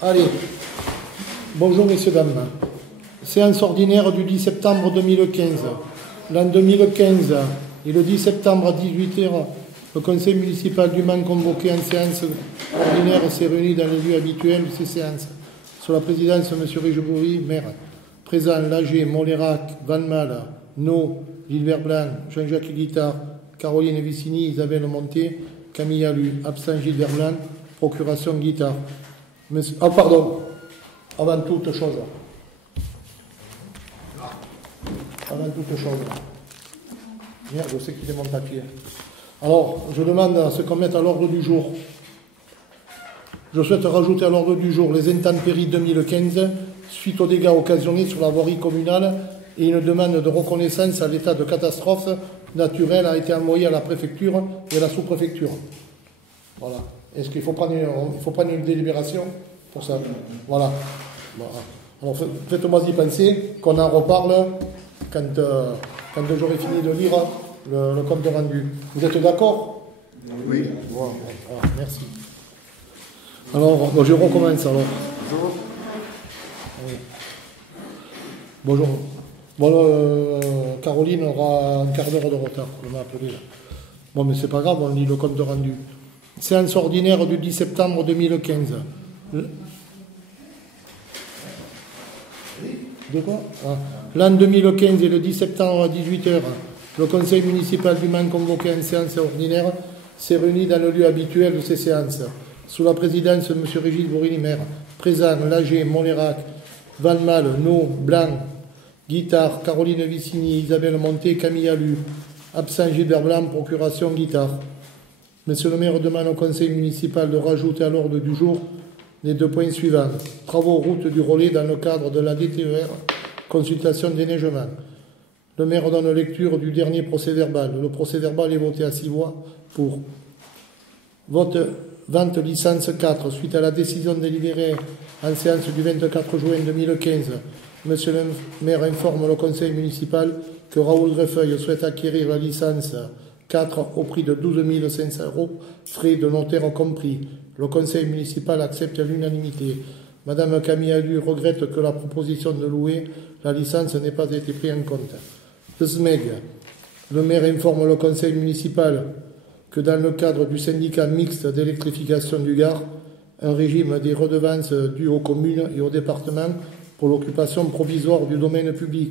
Allez, bonjour messieurs, dames. Séance ordinaire du 10 septembre 2015. L'an 2015 et le 10 septembre à 18h, le conseil municipal du Mans convoqué en séance ordinaire s'est réuni dans les lieux habituels de ces séances. Sous la présidence de M. Rigebouri, maire. Présent, Lager, Molérac, Valmal, No, Gilbert Blanc, Jean-Jacques Guittard, Caroline Vicini, Isabelle Monté, Camille Allu. Absent Gilbert Blanc, procuration Guittard. Ah pardon, avant toute chose. Merde, je sais qu'il est mon papier. Alors, je demande à ce qu'on mette à l'ordre du jour. Je souhaite rajouter à l'ordre du jour les intempéries 2015 suite aux dégâts occasionnés sur la voirie communale et une demande de reconnaissance à l'état de catastrophe naturelle a été envoyée à la préfecture et à la sous-préfecture. Voilà. Est-ce qu'il faut prendre une délibération pour ça? Voilà. Alors faites-moi y penser qu'on en reparle quand j'aurai fini de lire le compte rendu. Vous êtes d'accord? Oui. Voilà. Merci. Alors, je recommence alors. Bonjour. Oui. Bonjour. Bon, Caroline aura un quart d'heure de retard. Elle m'a appelé là. Bon, mais c'est pas grave, on lit le compte rendu. Séance ordinaire du 10 septembre 2015. De quoi? L'an 2015 et le 10 septembre à 18h, le conseil municipal du Mans convoqué en séance ordinaire s'est réuni dans le lieu habituel de ces séances. Sous la présidence de M. Régis Borini, maire. Présent, Lager, Molérac, Valmal, No, Blanc, Guittard, Caroline Vicini, Isabelle Monté, Camille Allu. Absent Gilbert Blanc, procuration Guittard. Monsieur le maire demande au conseil municipal de rajouter à l'ordre du jour les 2 points suivants. Travaux route du relais dans le cadre de la DTER, consultation déneigement. Le maire donne lecture du dernier procès-verbal. Le procès-verbal est voté à 6 voix pour. Vente licence 4, suite à la décision délibérée en séance du 24 juin 2015. Monsieur le maire informe le conseil municipal que Raoul Greffeuil souhaite acquérir la licence 4 au prix de 12 500 €, frais de notaire compris. Le conseil municipal accepte à l'unanimité. Madame Camille Allu regrette que la proposition de louer la licence n'ait pas été prise en compte. Le SMEG. Le maire informe le conseil municipal que dans le cadre du syndicat mixte d'électrification du Gard, un régime des redevances dues aux communes et aux départements pour l'occupation provisoire du domaine public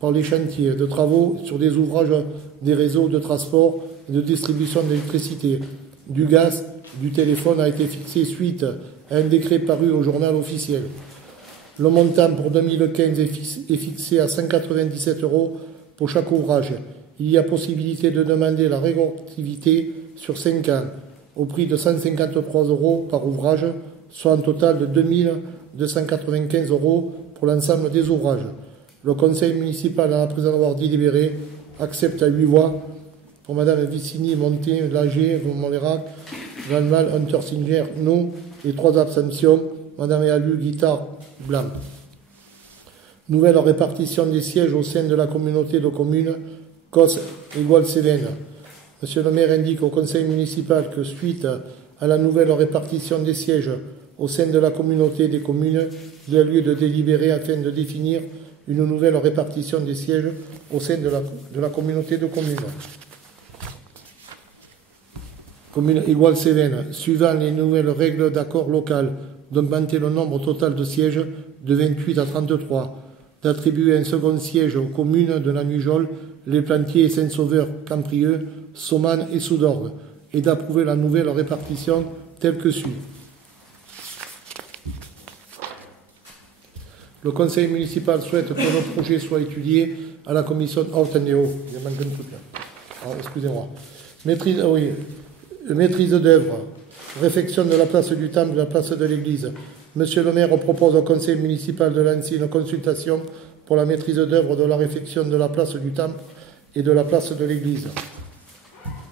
par les chantiers de travaux sur des ouvrages des réseaux de transport et de distribution d'électricité, du gaz, du téléphone a été fixé suite à un décret paru au journal officiel. Le montant pour 2015 est fixé à 197 € pour chaque ouvrage. Il y a possibilité de demander la rétroactivité sur 5 ans, au prix de 153 € par ouvrage, soit un total de 2 295 € pour l'ensemble des ouvrages. Le conseil municipal, après avoir délibéré, accepte à 8 voix pour Madame Vicini, Monté, Lager, Molérac, Valmal, Hunter Singer, No, et 3 abstentions, Madame Allu, Guittard, Blanc. Nouvelle répartition des sièges au sein de la communauté de communes Cos égale Cévennes. Monsieur le maire indique au conseil municipal que suite à la nouvelle répartition des sièges au sein de la communauté des communes, il a lieu de délibérer afin de définir une nouvelle répartition des sièges au sein de la communauté de communes. Commune égale Cévennes, suivant les nouvelles règles d'accord local, d'augmenter le nombre total de sièges de 28 à 33, d'attribuer un second siège aux communes de la Nujol, Les Plantiers et Saint-Sauveur, Camprieux, Soman et Soudorgue, et d'approuver la nouvelle répartition telle que suit. Le conseil municipal souhaite que le projet soit étudié à la commission. Oh, attendez, oh, il manque un truc là. Oh, excusez-moi. Maîtrise d'œuvre. Réfection de la place du temple, de la place de l'église. Monsieur le maire propose au conseil municipal de lancer une consultation pour la maîtrise d'œuvre de la réfection de la place du temple et de la place de l'église.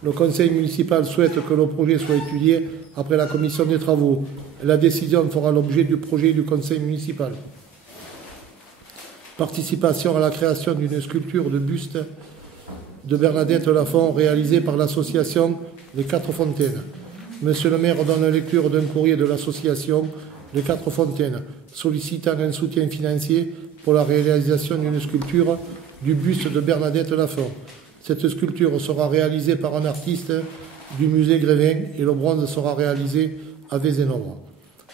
Le conseil municipal souhaite que le projet soit étudié après la commission des travaux. La décision fera l'objet du projet du conseil municipal. Participation à la création d'une sculpture de buste de Bernadette Lafont réalisée par l'association Les Quatre Fontaines. Monsieur le maire donne lecture d'un courrier de l'association les Quatre Fontaines, sollicitant un soutien financier pour la réalisation d'une sculpture du buste de Bernadette Lafont. Cette sculpture sera réalisée par un artiste du musée Grévin et le bronze sera réalisé à Vézénobres.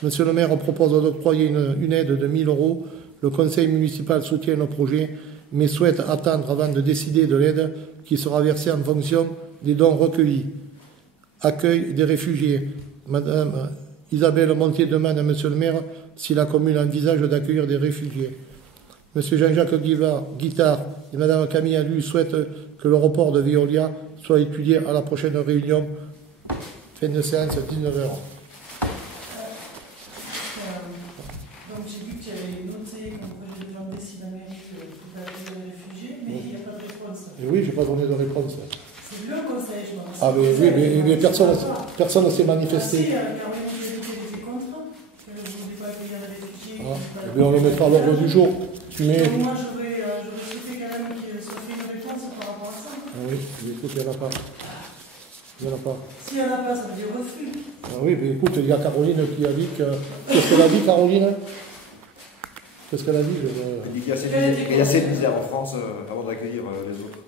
Monsieur le maire propose d'octroyer une aide de 1 000 €. Le conseil municipal soutient le projet, mais souhaite attendre avant de décider de l'aide qui sera versée en fonction des dons recueillis. Accueil des réfugiés. Madame Isabelle Montier demande à Monsieur le maire si la commune envisage d'accueillir des réfugiés. Monsieur Jean-Jacques Guittard et Madame Camille Allu souhaitent que le report de Veolia soit étudié à la prochaine réunion. Fin de séance, 19 h. Donc j'ai vu que tu avais noté comme projet de demander si la mairie pouvait accueillir les réfugiés, mais il n'y a pas de réponse. Et oui, je n'ai pas donné de réponse. C'est le conseil, je pense. Ah mais oui, mais personne ne s'est manifesté. Si, Caroline était contre, qu'elle ne voulait pas accueillir les réfugiés. Ah, eh bien, on le mettra à l'ordre du jour. Mais... Donc moi j'aurais souhaité quand même qu'il soit fait une réponse par rapport à ça. Ah oui, mais écoute, il n'y en a pas. Il n'y en a pas. S'il n'y en a pas, ça veut dire refus. Ah oui, mais écoute, il y a Caroline qui a dit que... Qu'est-ce qu'elle a dit, Caroline? Qu'est-ce qu'elle a dit? Il dit qu'il y a assez de misère en France avant d'accueillir les autres.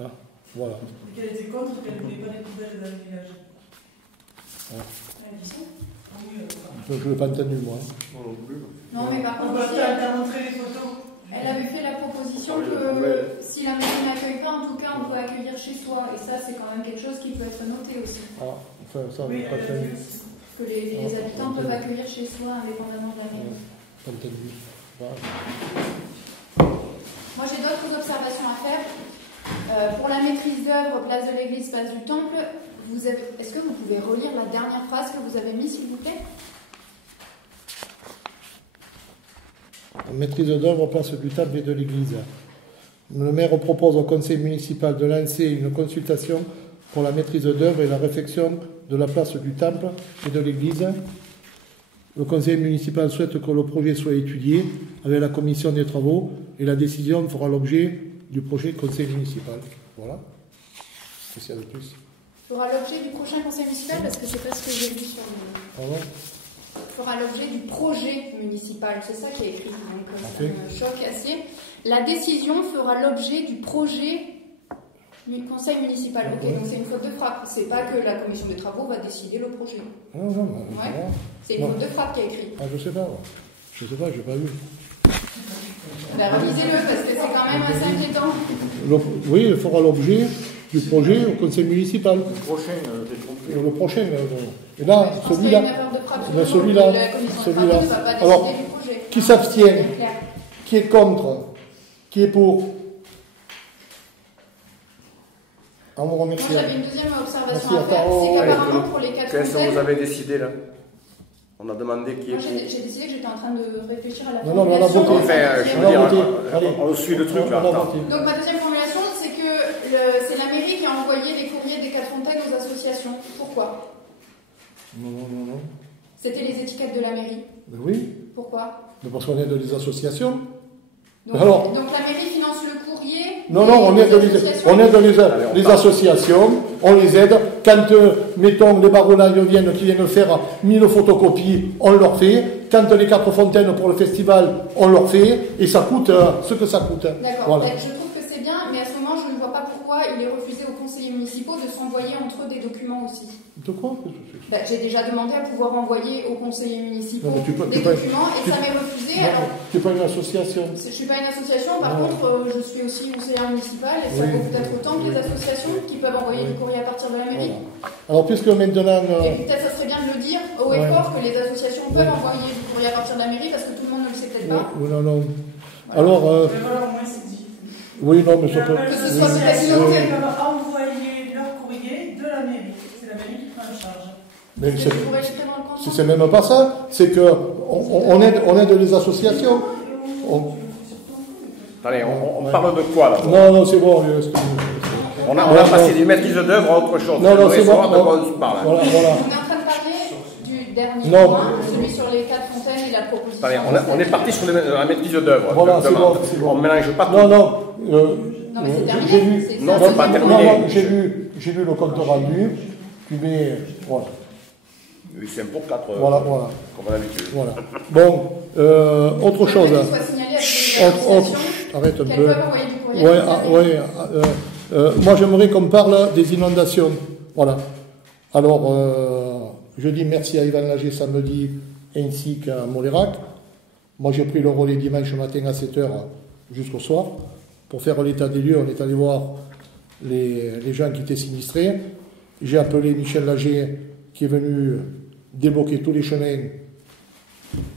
Ah, voilà. Qu'elle était contre, qu'elle ne voulait pas des poubelles dans le village. Ah. Elle dit ça? Je ne l'ai pas entendu, moi. Non, mais par On contre, va faire montrer les photos. elle avait fait la proposition que si la mairie n'accueille pas, en tout cas, on peut accueillir chez soi. Et ça, c'est quand même quelque chose qui peut être noté aussi. Ah, enfin, ça, on Oui, n'a pas entendu. Que les habitants peuvent accueillir chez soi indépendamment de la mairie. Pas entendu. Voilà. Moi, j'ai d'autres observations à faire. Pour la maîtrise d'œuvre, place de l'église, place du temple, est-ce que vous pouvez relire la dernière phrase que vous avez mise, s'il vous plaît? Maîtrise d'œuvre, place du temple et de l'église. Le maire propose au conseil municipal de lancer une consultation pour la maîtrise d'œuvre et la réfection de la place du temple et de l'église. Le conseil municipal souhaite que le projet soit étudié avec la commission des travaux et la décision fera l'objet du projet conseil municipal. Voilà. Qu'est-ce qu'il y a de plus? Fera l'objet du prochain conseil municipal parce que c'est pas ce que j'ai vu sur le... Pardon? Fera l'objet du projet municipal, c'est ça qui est écrit, donc ça me choque assez. La décision fera l'objet du projet du conseil municipal. Ok, donc c'est une faute de frappe. C'est pas que la commission des travaux va décider le projet. Non, non, non. Ouais. C'est une faute de frappe qui est écrite. Ah, je sais pas. Je sais pas, j'ai pas vu. Ben, relisez-le parce que c'est quand même assez inquiétant. Oui, il fera l'objet du projet au conseil municipal. Le prochain, t'es trompé. Le prochain. Et là, Je pense qu'il y celui-là. a une erreur de frappe sur le Celui-là. La commission des Celui-là. travaux ne va pas décider Alors, du projet. qui s'abstient? C'est clair. Qui est contre? Qui est pour? On vous remercie. Moi, j'avais une deuxième observation Merci, à faire, attends, c'est ouais, qu'apparemment pour les quatre Qu'est-ce que vous fontaines, avez décidé là? On a demandé qui est moi pour. j'ai décidé que j'étais en train de réfléchir à la Non, non, mais on a formulation. voté. Enfin, je On veux a dire, voté. Allez. on suit le truc là. On a attends. voté. Donc ma deuxième formulation, c'est que c'est la mairie qui a envoyé les courriers des quatre fontaines aux associations. Pourquoi? Non, non, non, non. C'était les étiquettes de la mairie. Ben oui, Pourquoi? mais parce qu'on est de les associations. Donc, Alors donc la mairie finance le courrier. Non, non, on aide les associations, on les aide. Quand, mettons, les baronnailles viennent, qui viennent faire 1000 photocopies, on leur fait. Quand les quatre fontaines pour le festival, on leur fait. Et ça coûte ce que ça coûte. D'accord, Voilà. je trouve que c'est bien, mais à ce moment, je ne vois pas pourquoi il est refusé aux conseillers municipaux de s'envoyer entre eux des documents aussi. De quoi? J'ai déjà demandé à pouvoir envoyer aux conseillers municipaux Non, mais des documents et ça m'est refusé. Alors, Tu n'es pas une association. je ne suis pas une association, par Non. contre, je suis aussi conseillère municipale et ça Oui. vaut peut-être autant que les associations qui peuvent envoyer Oui. du courrier à partir de la mairie. Voilà. Alors, puisque maintenant... Et puis peut-être ça serait bien de le dire haut et Ouais. fort que les associations peuvent Ouais. envoyer du courrier à partir de la mairie parce que tout le monde ne le sait peut-être pas. Oui, non, non. Alors, Mais voilà, au moins c'est dit. oui, non, mais ça peut... Que ce soit L'association précis. peuvent envoyer leur courrier de la mairie. C'est la mairie qui prend en charge. Mais Est-ce que vous pourrez l'écrire dans le contrat? c'est même pas ça. C'est que on aide les associations. Attendez, on parle de quoi là? Non, non, c'est bon. On a passé des maîtrises d'œuvre à autre chose. Non, non, c'est bon. De quoi on parle. Voilà, voilà. On est en train de parler du dernier Non. point, celui sur les quatre fontaines et la proposition. Attendez, on est parti sur la maîtrise d'œuvre. Voilà, c'est directement. bon, c'est bon. On mélange pas tout. Non, non. Non, mais c'est terminé. J'ai vu. C'est- Non, ça, pas c'est terminé. Non, non, j'ai vu le compte rendu. Tu mets. Voilà. c'est un pour 4, Voilà, voilà. comme d'habitude. Voilà. Bon, autre chose. Qu'il soit signalé avec des Arrête un qu'elles peu. peuvent envoyer du courriel. Moi, j'aimerais qu'on parle des inondations. Voilà. Alors, je dis merci à Yvan Lager samedi ainsi qu'à Molérac. Moi, j'ai pris le relais dimanche matin à 7h jusqu'au soir pour faire l'état des lieux. On est allé voir les gens qui étaient sinistrés. J'ai appelé Michel Lager qui est venu débloquer tous les chemins.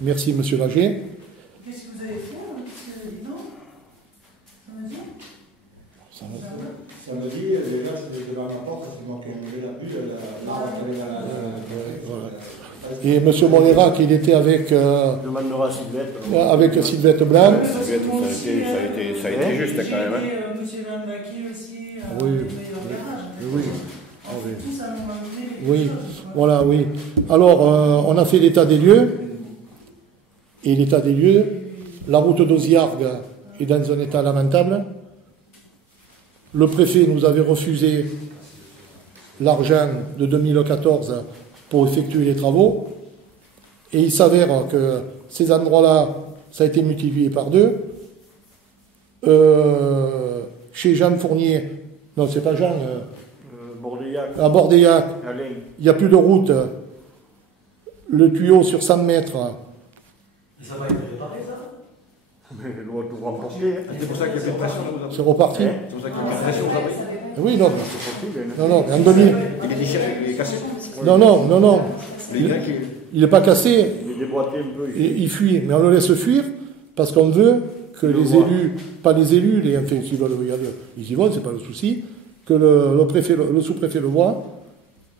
Merci, monsieur Lager. Qu'est-ce que vous avez fait, monsieur Yvan? Ça m'a dit? Samedi, les gars, c'était devant ma porte, c'est moi qui ai enlevé la bulle, Voilà. Et monsieur Molérac, il était avec, demandera à Sylvette. avec Sylvette Blanc. Ça a été juste quand même. Hein. Monsieur Van Backy aussi, Oui. Oui. Tous à nous ramener les Oui, choses. voilà, oui. Alors, on a fait l'état des lieux. Et l'état des lieux, la route d'Oziargues est dans un état lamentable. Le préfet nous avait refusé l'argent de 2014 pour effectuer les travaux. Et il s'avère que ces endroits-là, ça a été multiplié par 2. Chez Jean Fournier, non, c'est pas Jean, Bordeillac. à Bordeillac, Alain. il n'y a plus de route. Le tuyau sur 100 mètres, Ça va être réparé, ça? Mais l'eau tout remporté. C'est pour ça qu'il y a fait pression. c'est reparti. C'est pour ça qu'il y a fait pression, ça va. Oui, non, C'est non, mais en 2000. Il est déchiré, il est cassé. Non. Les Grecs, Il n'est pas cassé, Il est déboîté un peu. il fuit, mais on le laisse fuir parce qu'on veut que les élus, pas les élus, enfin, s'ils veulent y aller, ils y vont, c'est pas le souci, que le préfet, le sous-préfet le voit,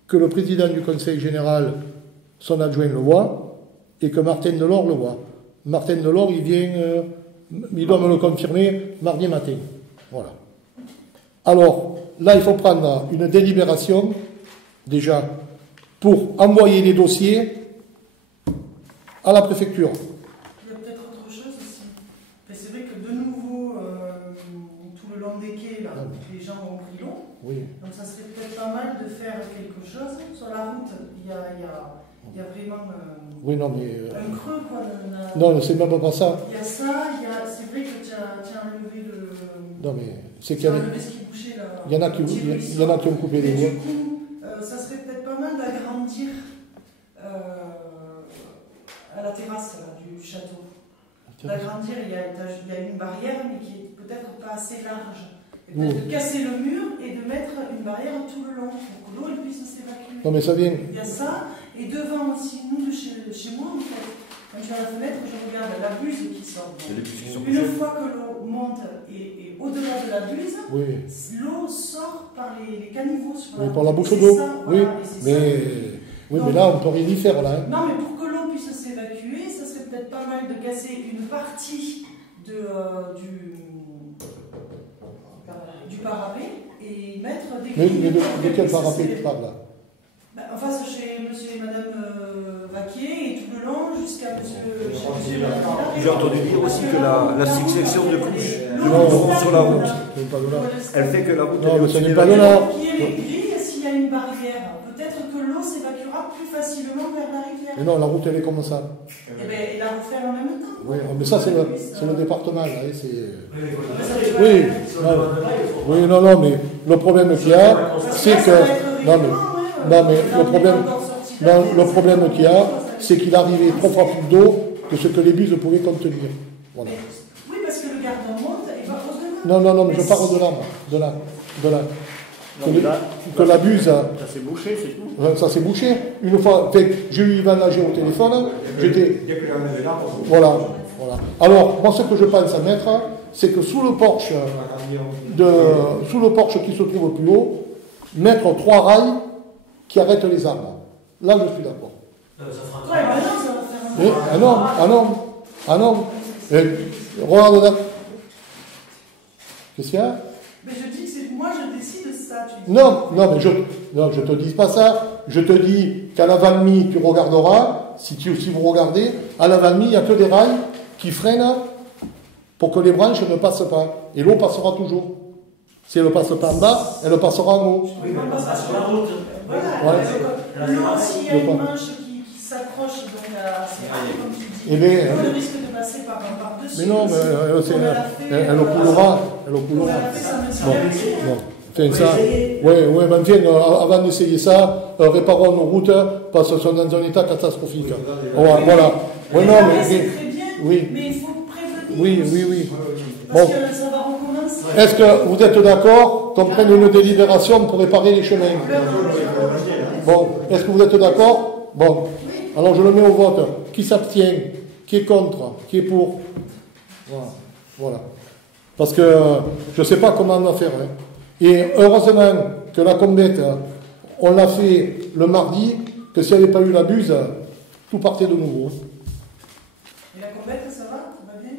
que le président du conseil général, son adjoint le voit, et que Martin Delors le voit. Martin Delors, il vient, il doit me le confirmer mardi matin. Voilà. Alors, là, il faut prendre une délibération, déjà, pour envoyer les dossiers à la préfecture. Il y a peut-être autre chose aussi. Mais c'est vrai que de nouveau, tout le long des quais, là, les gens ont pris l'eau. Oui. Donc ça serait peut-être pas mal de faire quelque chose. Sur la route, il y a vraiment Oui, non, mais... un creux, quoi. non, c'est même pas ça. Il y a ça, c'est vrai que tu as enlevé le... Non, mais c'est Tu qu'il y as en a... enlevé ce qui bouchait là. Il y en a qui ont coupé les Et voies. du coup, ça serait peut-être pas mal d'agrandir à la terrasse là, du château. D'agrandir, il y a une barrière, mais qui est peut-être pas assez large. Et peut-être de casser le mur et de mettre une barrière tout le long pour que l'eau elle puisse s'évacuer. Non, mais ça vient... Il y a ça, et devant aussi, nous, de chez moi, en fait, quand je vais à la fenêtre, je regarde la buse qui sort. Une fois que l'eau monte et au-delà de la buse, Oui. l'eau sort par les caniveaux sur Oui, par la bouche c'est d'eau. ça, Oui, voilà, et c'est mais... ça. Oui, Donc, mais là, on ne peut rien y faire, là. Hein. non, mais pour que l'eau puisse s'évacuer, ça serait peut-être pas mal de casser une partie du parapet et mettre des Mais grilles. de quel parapet tu parles, là? En face, chez monsieur et madame Vaquier, et tout le long jusqu'à monsieur et madame Villard. J'ai entendu dire aussi que la succession de couches sur la route, Ce n'est pas de là. elle fait que la route Non, elle est mais ce au-dessus n'est des pas de vallées. là. Pour qu'il y ait les grilles, s'il y a une barrière, peut-être que l'eau s'évacuera plus facilement vers la rivière. Mais non, la route, elle est comme ça. Et bien, et la refaire en même temps. Oui, mais ça, c'est le département, là. Hein, c'est... Oui. Oui, non, mais le problème qu'il y a, c'est que... Non, mais le problème qu'il y a, c'est qu'il arrivait 3 fois plus d'eau que ce que les buses pouvaient contenir. Voilà. Oui, parce que le gardien monte et va au-delà. Non, mais je parle de là, moi. De là. Que la buse... Ça s'est bouché, c'est tout. Ça s'est bouché. Une fois, j'ai eu Yvan Lager au téléphone, j'étais... Il y a que les enlever là. Voilà. Alors, moi, ce que je pense à mettre, c'est que sous le porche qui se trouve plus haut, mettre 3 rails qui arrêtent les arbres. Là, je suis d'accord. Ouais, ben non, ça va faire un... Ah non. Et, regarde là. Qu'est-ce qu'il y a? Mais je dis que c'est moi, je décide de ça. Tu dis. Non, mais je te dis pas ça. Je te dis qu'à la Valmy, tu regarderas, si vous regardez, à la Valmy, il n'y a que des rails qui freinent pour que les branches ne passent pas. Et l'eau passera toujours. Si elle ne passe pas en bas, elle passera en haut. Oui, on passe sur la route. Voilà. Ouais. L'eau, s'il y a une branche qui s'accroche donc à ces rails, comme tu dis. Eh bien, On risque de passer par-dessus. mais non, mais elle le coulera. Elle le coulera. Bon. Enfin, ça, ouais, mais enfin, avant d'essayer ça, réparons nos routes parce qu'elles sont dans un état catastrophique. Voilà. Ouais, non, mais c'est très bien, oui. Mais il faut prévenir. Oui. Parce Bon. que ça va recommencer. Est-ce que vous êtes d'accord qu'on prenne une délibération pour réparer les chemins? Bon. Est-ce que vous êtes d'accord? Bon. Alors je le mets au vote. Qui s'abstient? Qui est contre? Qui est pour? Voilà. Parce que je ne sais pas comment on va faire. Et heureusement que la combette, on l'a fait le mardi, que s'il n'y avait pas eu la buse, tout partait de nouveau. Et la combette, ça va? Ça va bien?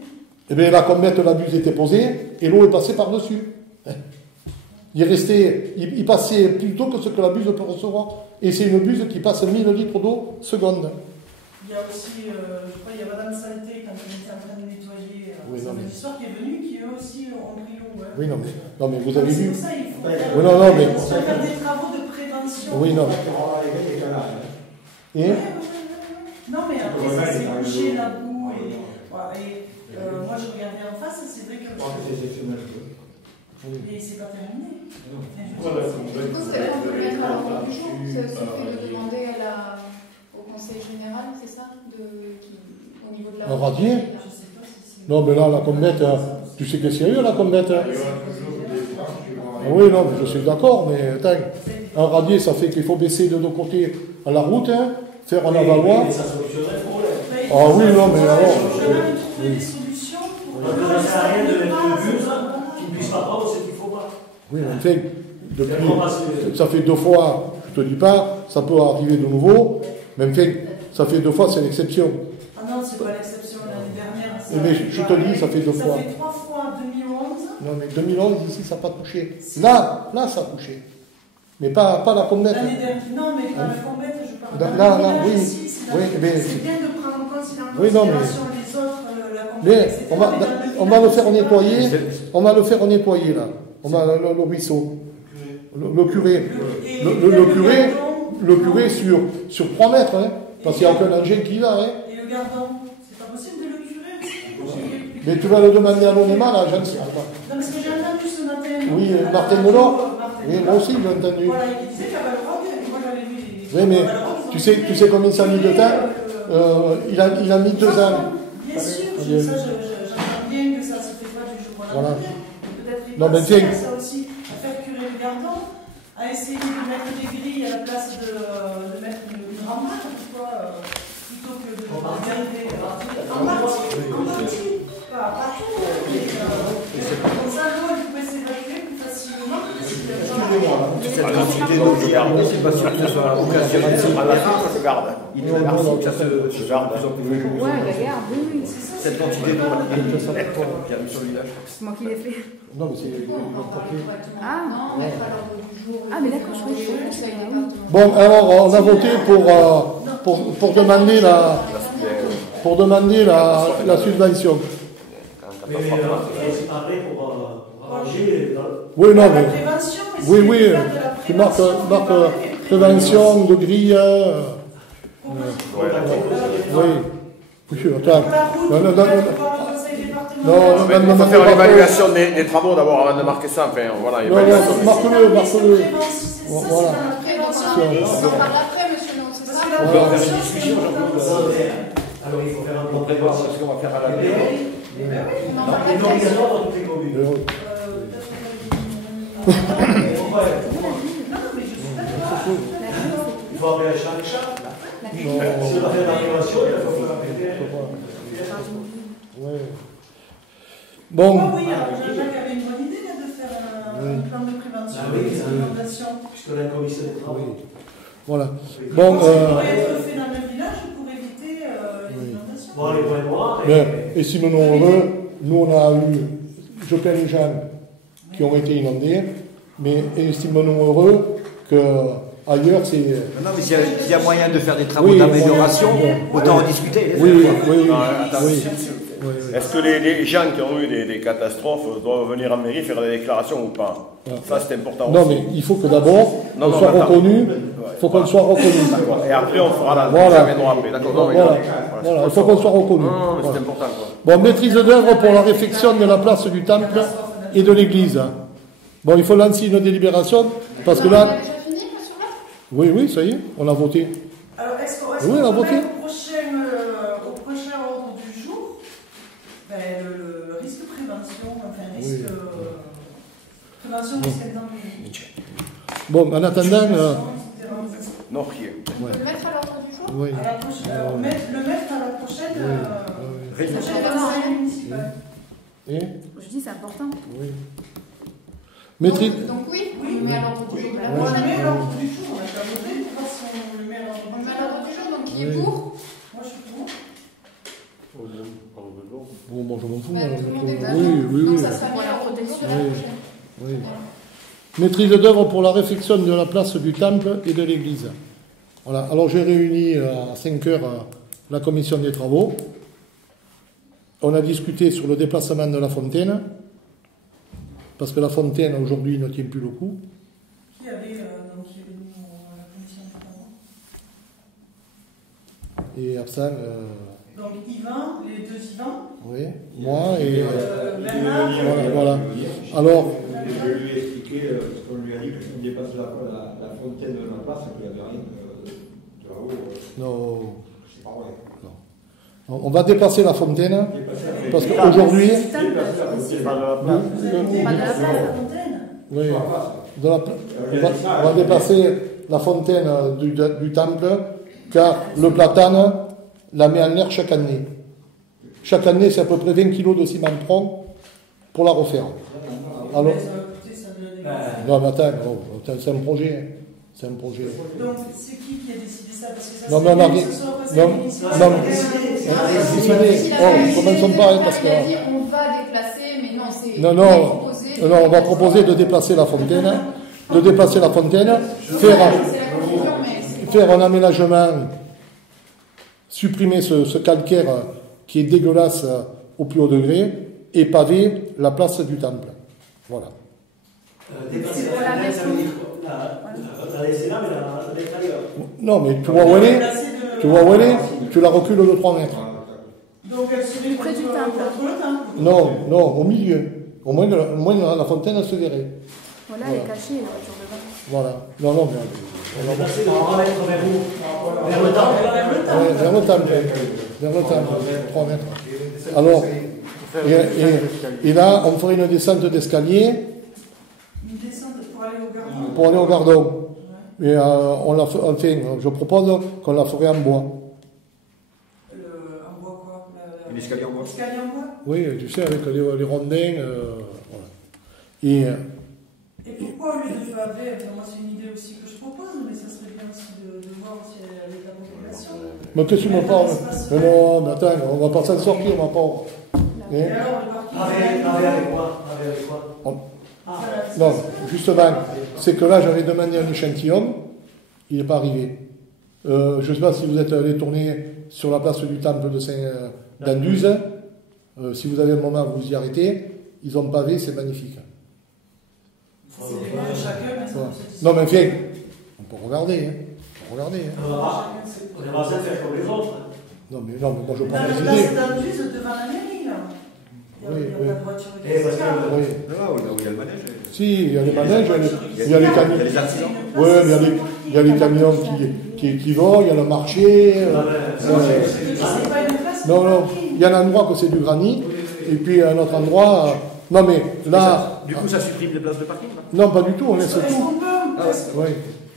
Eh bien, la combette, la buse était posée, et l'eau est passée par-dessus. Il passait plus tôt que ce que la buse peut recevoir. Et c'est une buse qui passe 1000 litres d'eau seconde. Il y a aussi, je crois, il y a Madame Santé, quand on était en train de nettoyer, samedi soir, qui est venue, qui eux aussi ont pris l'eau. Ouais. Oui, non, mais vous avez vu. C'est pour ça il faut faire des travaux de prévention. Oui, non. Et non, mais après, ça s'est couché la boue. Moi, je regardais en face, c'est vrai que. Et c'est pas terminé. Du coup, c'est on peut mettre à l'ordre du jour. C'est aussi fait de demander au Conseil général, c'est ça, au niveau de la. Un radier? Je sais pas si c'est. Non, mais là, la combette, tu sais que c'est sérieux, la combette? Oui, non, mais je suis d'accord, mais attends, un radier, ça fait qu'il faut baisser de deux côtés à la route, faire un avaloir. Ah oui, non, mais alors. Trouver des solutions pour que ça sert à rien de mettre une buse qui ne puisse pas prendre ce qu'il ne faut pas. Oui, mais enfin, depuis, ça fait 2 fois, je ne te dis pas, ça peut arriver de nouveau, mais enfin, ça fait 2 fois, c'est l'exception. Ah non, c'est pas l'exception l'année dernière. Mais je te dis, ça fait 2 fois. Ça fait 3 fois en 2011. Non, mais 2011, ici, ça n'a pas touché. Là, ça a touché. Mais pas la combette. L'année dernière, non, mais pas la combette, je parle Là, oui. Mais c'est bien de prendre en considération oui, non, mais... les autres, la combette, mais etc. on va le faire nettoyer. On va le faire nettoyer, là. On va le ruisseau. Le curé. Le curé sur 3 mètres, hein, parce qu'il n'y a aucun engin qui y va. Hein. Et le gardon, c'est pas possible de le curer aussi. Mais tu vas le demander anonymement, là, je ne sais pas. Non, parce que j'ai entendu ce matin. Oui, Martin Melor. Oui, moi aussi, je l'ai entendu. Voilà, il disait qu'à Balrog, moi j'avais vu. Oui, mais tu sais combien ça a mis de temps? Il a mis 2 ans. Bien sûr, j'entends bien que ça ne se fait pas du jour au lendemain. Peut-être qu'il pense ça aussi, à faire curer le gardon, à essayer de mettre des grilles à la place de mettre une ramade, plutôt que de garder en partie, pas tout, mais comme ça l'eau elle pouvait s'évacuer plus facilement. Cette quantité d'eau que je garde, c'est pas sûr que ce soit occasionnel. À la fin, ça se garde. Il faut que ça se garde. Ouais, regarde, oui. Cette quantité d'eau, il y a sur le village. C'est moi qui l'ai fait. Non, mais c'est. Ah, mais d'accord, je crois. Bon, alors, on a voté pour demander la subvention. Mais c'est pareil pour arranger. Oui, non, mais. Prévention, Oui, tu marques prévention de grille. Oui, attends. Non, il faut faire l'évaluation des travaux d'abord avant de marquer ça. Enfin, voilà, marque-le. Voilà. On en parle après, monsieur, non, c'est ça? On va faire une discussion, alors il faut faire un plan de prévention, ce qu'on va faire à la mairie. une organisation dans toutes les communes. Il faut appeler un chat. Si on a fait la prévention, il faut faire Bon. Oui, Jacques avait une bonne idée de faire un plan de prévention des inondations. Puisque la commission des travaux. Voilà. Bon, ça pourrait être fait dans le village pour éviter les inondations. Voir les points noirs. Et si nous sommes heureux, nous on a eu, je plains les gens qui ont été inondés, mais estimons-nous heureux qu'ailleurs c'est. Non, mais s'il y a moyen de faire des travaux d'amélioration, autant en discuter. Oui. Est-ce que les gens qui ont eu des catastrophes doivent venir en mairie faire des déclarations ou pas? Ça, c'est important Non, aussi. mais il faut que d'abord, on soit reconnu. Il faut qu'on soit reconnu. Et après, on fera la Voilà. après. D'accord. Voilà, il faut qu'on soit reconnu. Non, mais Voilà. c'est important, quoi. Bon, maîtrise d'œuvre pour la réfection de la place du temple et de l'église. Bon, il faut lancer une délibération, parce que On a là... déjà fini, sur là? Oui, ça y est, on a voté. Alors, est-ce qu'on Oui, on a voté. au prochain ordre du jour le risque de prévention, enfin, risque prévention risque d'indemnité. Bon, en attendant... Non, rien. On peut le mettre à l'ordre du jour? Oui. À la prochaine, le mettre à la prochaine conseil municipal. Et Je dis, c'est important. oui. Maîtrise... Donc oui, on le met à l'ordre du jour de la Moi, je prochaine. mets l'ordre du jour, on a qu'à voter pour voir si on le met à l'ordre On du le met à jour. l'ordre du jour, donc qui est pour? Moi, je suis pour. Bon, bon, je m'en fous. Bah, tout le monde est d'accord. Oui. Donc ça sera mis à l'ordre du jour de la Oui. prochaine. Oui. Maîtrise d'œuvre pour la réfection de la place du temple et de l'église. Voilà. Alors j'ai réuni à 5 heures la commission des travaux. On a discuté sur le déplacement de la fontaine, parce que la fontaine aujourd'hui ne tient plus le coup. Qui avait qui est venu à la commission des travaux. Et absent, Donc Yvan, les deux Yvan. oui, moi et Bernard. voilà. Alors, Je lui ai expliqué ce qu'on lui a dit, qu'on dépasse la fontaine de la place, qu'il n'y avait rien de là-haut. non, C'est pas vrai. on va dépasser la fontaine, parce Ah, qu'aujourd'hui, Pas de la place. Fontaine. oui, on va dépasser la fontaine du temple, car le platane la met en l'air chaque année. Chaque année, c'est à peu près 20 kg de ciment tronc pour la refaire. Alors, non, mais attends, c'est un projet. Hein. C'est un projet. Donc c'est qui a décidé ça? Parce que ça, Non, mais on a rien. Commençons pas, hein, parce que. Il a dit on va déplacer, mais non, c'est. Non, on va proposer de déplacer la fontaine, faire un aménagement, supprimer ce calcaire qui est dégueulasse au plus haut degré et paver la place du temple. Voilà. La laisser là, mais la mettre ailleurs. Non, mais tu vois où elle est, tu la recules de 3 mètres. Donc elle serait Près du temple. contre le temple. Non, au milieu. Au moins la fontaine, elle se verrait. Voilà, elle est cachée, la voiture devant. Voilà. Non, mais... On va passer dans vers où? Vers le temple. Ouais, vers le temple, 3 mètres. Alors, et là, on ferait une descente d'escalier Une descente pour aller au gardon. pour aller au gardon. Et je propose qu'on la ferait en bois. En bois quoi? L'escalier en bois. L'escalier en bois. Oui, tu sais, avec les rondins. Voilà. Et pourquoi au lieu de pavé, moi c'est une idée aussi que je propose, mais ça serait bien aussi de voir aussi avec la population. mais qu'est-ce que tu me parles? Non, mais attends, on va pas s'en sortir, ma pauvre. Et alors le parking. Avec quoi? Non, justement, c'est que là, j'avais demandé un échantillon, il n'est pas arrivé. Je ne sais pas si vous êtes allé tourner sur la place du temple de Saint-Danduse. Si vous avez un moment, vous y arrêtez. Ils ont pavé, c'est magnifique. C'est les goûts de chacun, mais ça Ouais. peut se Non, mais viens, on peut regarder. Hein. On peut regarder. Hein. On aimerait bien faire comme les autres. Non, mais moi, je Dans prends la des place idées. d'Anduse, devant la mairie, là. Il Oui, y a oui. pas de voiture Et parce que- électrique. Oui. Là où il y a le manège. Si, il y a les manèges, il y a les camions. Il y a les artisans. Oui, il y a les camions qui vont, il y a le marché. C'est pas une place Non, pour non, parking. il y a un endroit que c'est du granit, et puis un autre endroit. Non, mais là. Du coup, ça supprime les places de parking là. Non, pas du tout, on laisse Est-ce tout. qu'on peut, Oui.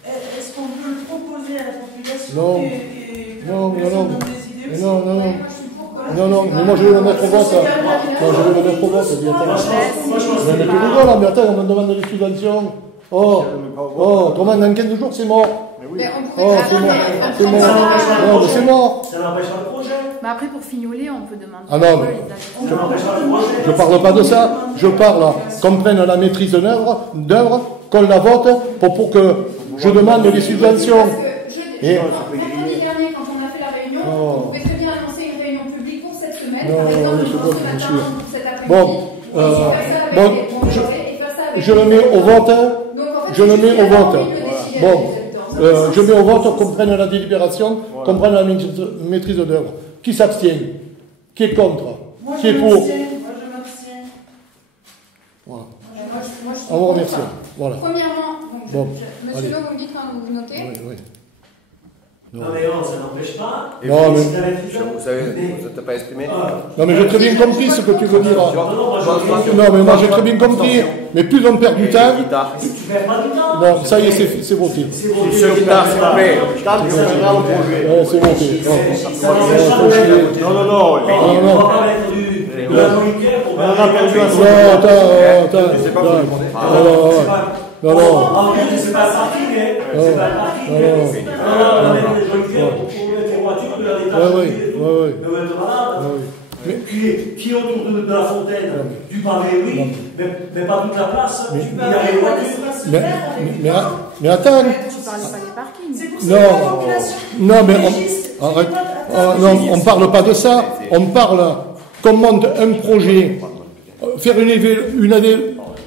est-ce qu'on peut le proposer à la population Non. et que Non, la population non. donne des idées aussi? Non, non, non. Moi, je suis pour que- Non, mais moi je vais le mettre au vote. Non, je vais le mettre au vote. Je dis, attends. Moi, je pense Mais tu rigoles, là, mais attends, on me demande des subventions. Comment dans 15 jours c'est mort? Mais on Oh, pourrait c'est mort. attendre, C'est mort. Non, mais c'est mort. Ça n'empêche pas le projet. Mais après, pour fignoler, on peut demander. Ah non, mais Ça n'empêche pas le projet. je parle pas de ça. Je parle qu'on prenne la maîtrise d'œuvre, qu'on la vote pour que je demande des subventions. Parce que Et- vendredi dernier, quand on a fait la réunion, Oh. on pouvait très bien annoncer une réunion publique pour cette semaine. je le mets au vote. Je le mets au vote. Bon, je mets au vote qu'on prenne la délibération, qu'on prenne la maîtrise d'œuvre. Qui s'abstient? Qui est contre? Qui est pour? Moi, je m'abstiens. Voilà. On vous remercie. Voilà. Premièrement, Bon, Monsieur Lo, vous me dites quand vous notez. Oui. Non, mais non, ça n'empêche pas. Non, mais... Vous savez, vous n'êtes pas exprimé. Non, mais j'ai très bien compris ce que tu veux dire. Non, mais moi j'ai très bien compris. Mais plus on perd du temps. Tu perds pas du temps. Non, ça y est, c'est voté. Monsieur Guitard, s'il vous plaît. C'est voté. Non. On va pas mettre de la molécule pour Non. En plus, c'est pas le parking, c'est pas le parking. On va mettre des joyeux pour mettre les voitures, de la détacher. Mais qui est autour de la fontaine? Du pavé, oui, mais pas toute la place. Il y a les voitures. Mais attends. Tu parlais pas des parkings. Non, mais on parle pas de ça. On parle qu'on monte un projet, faire une année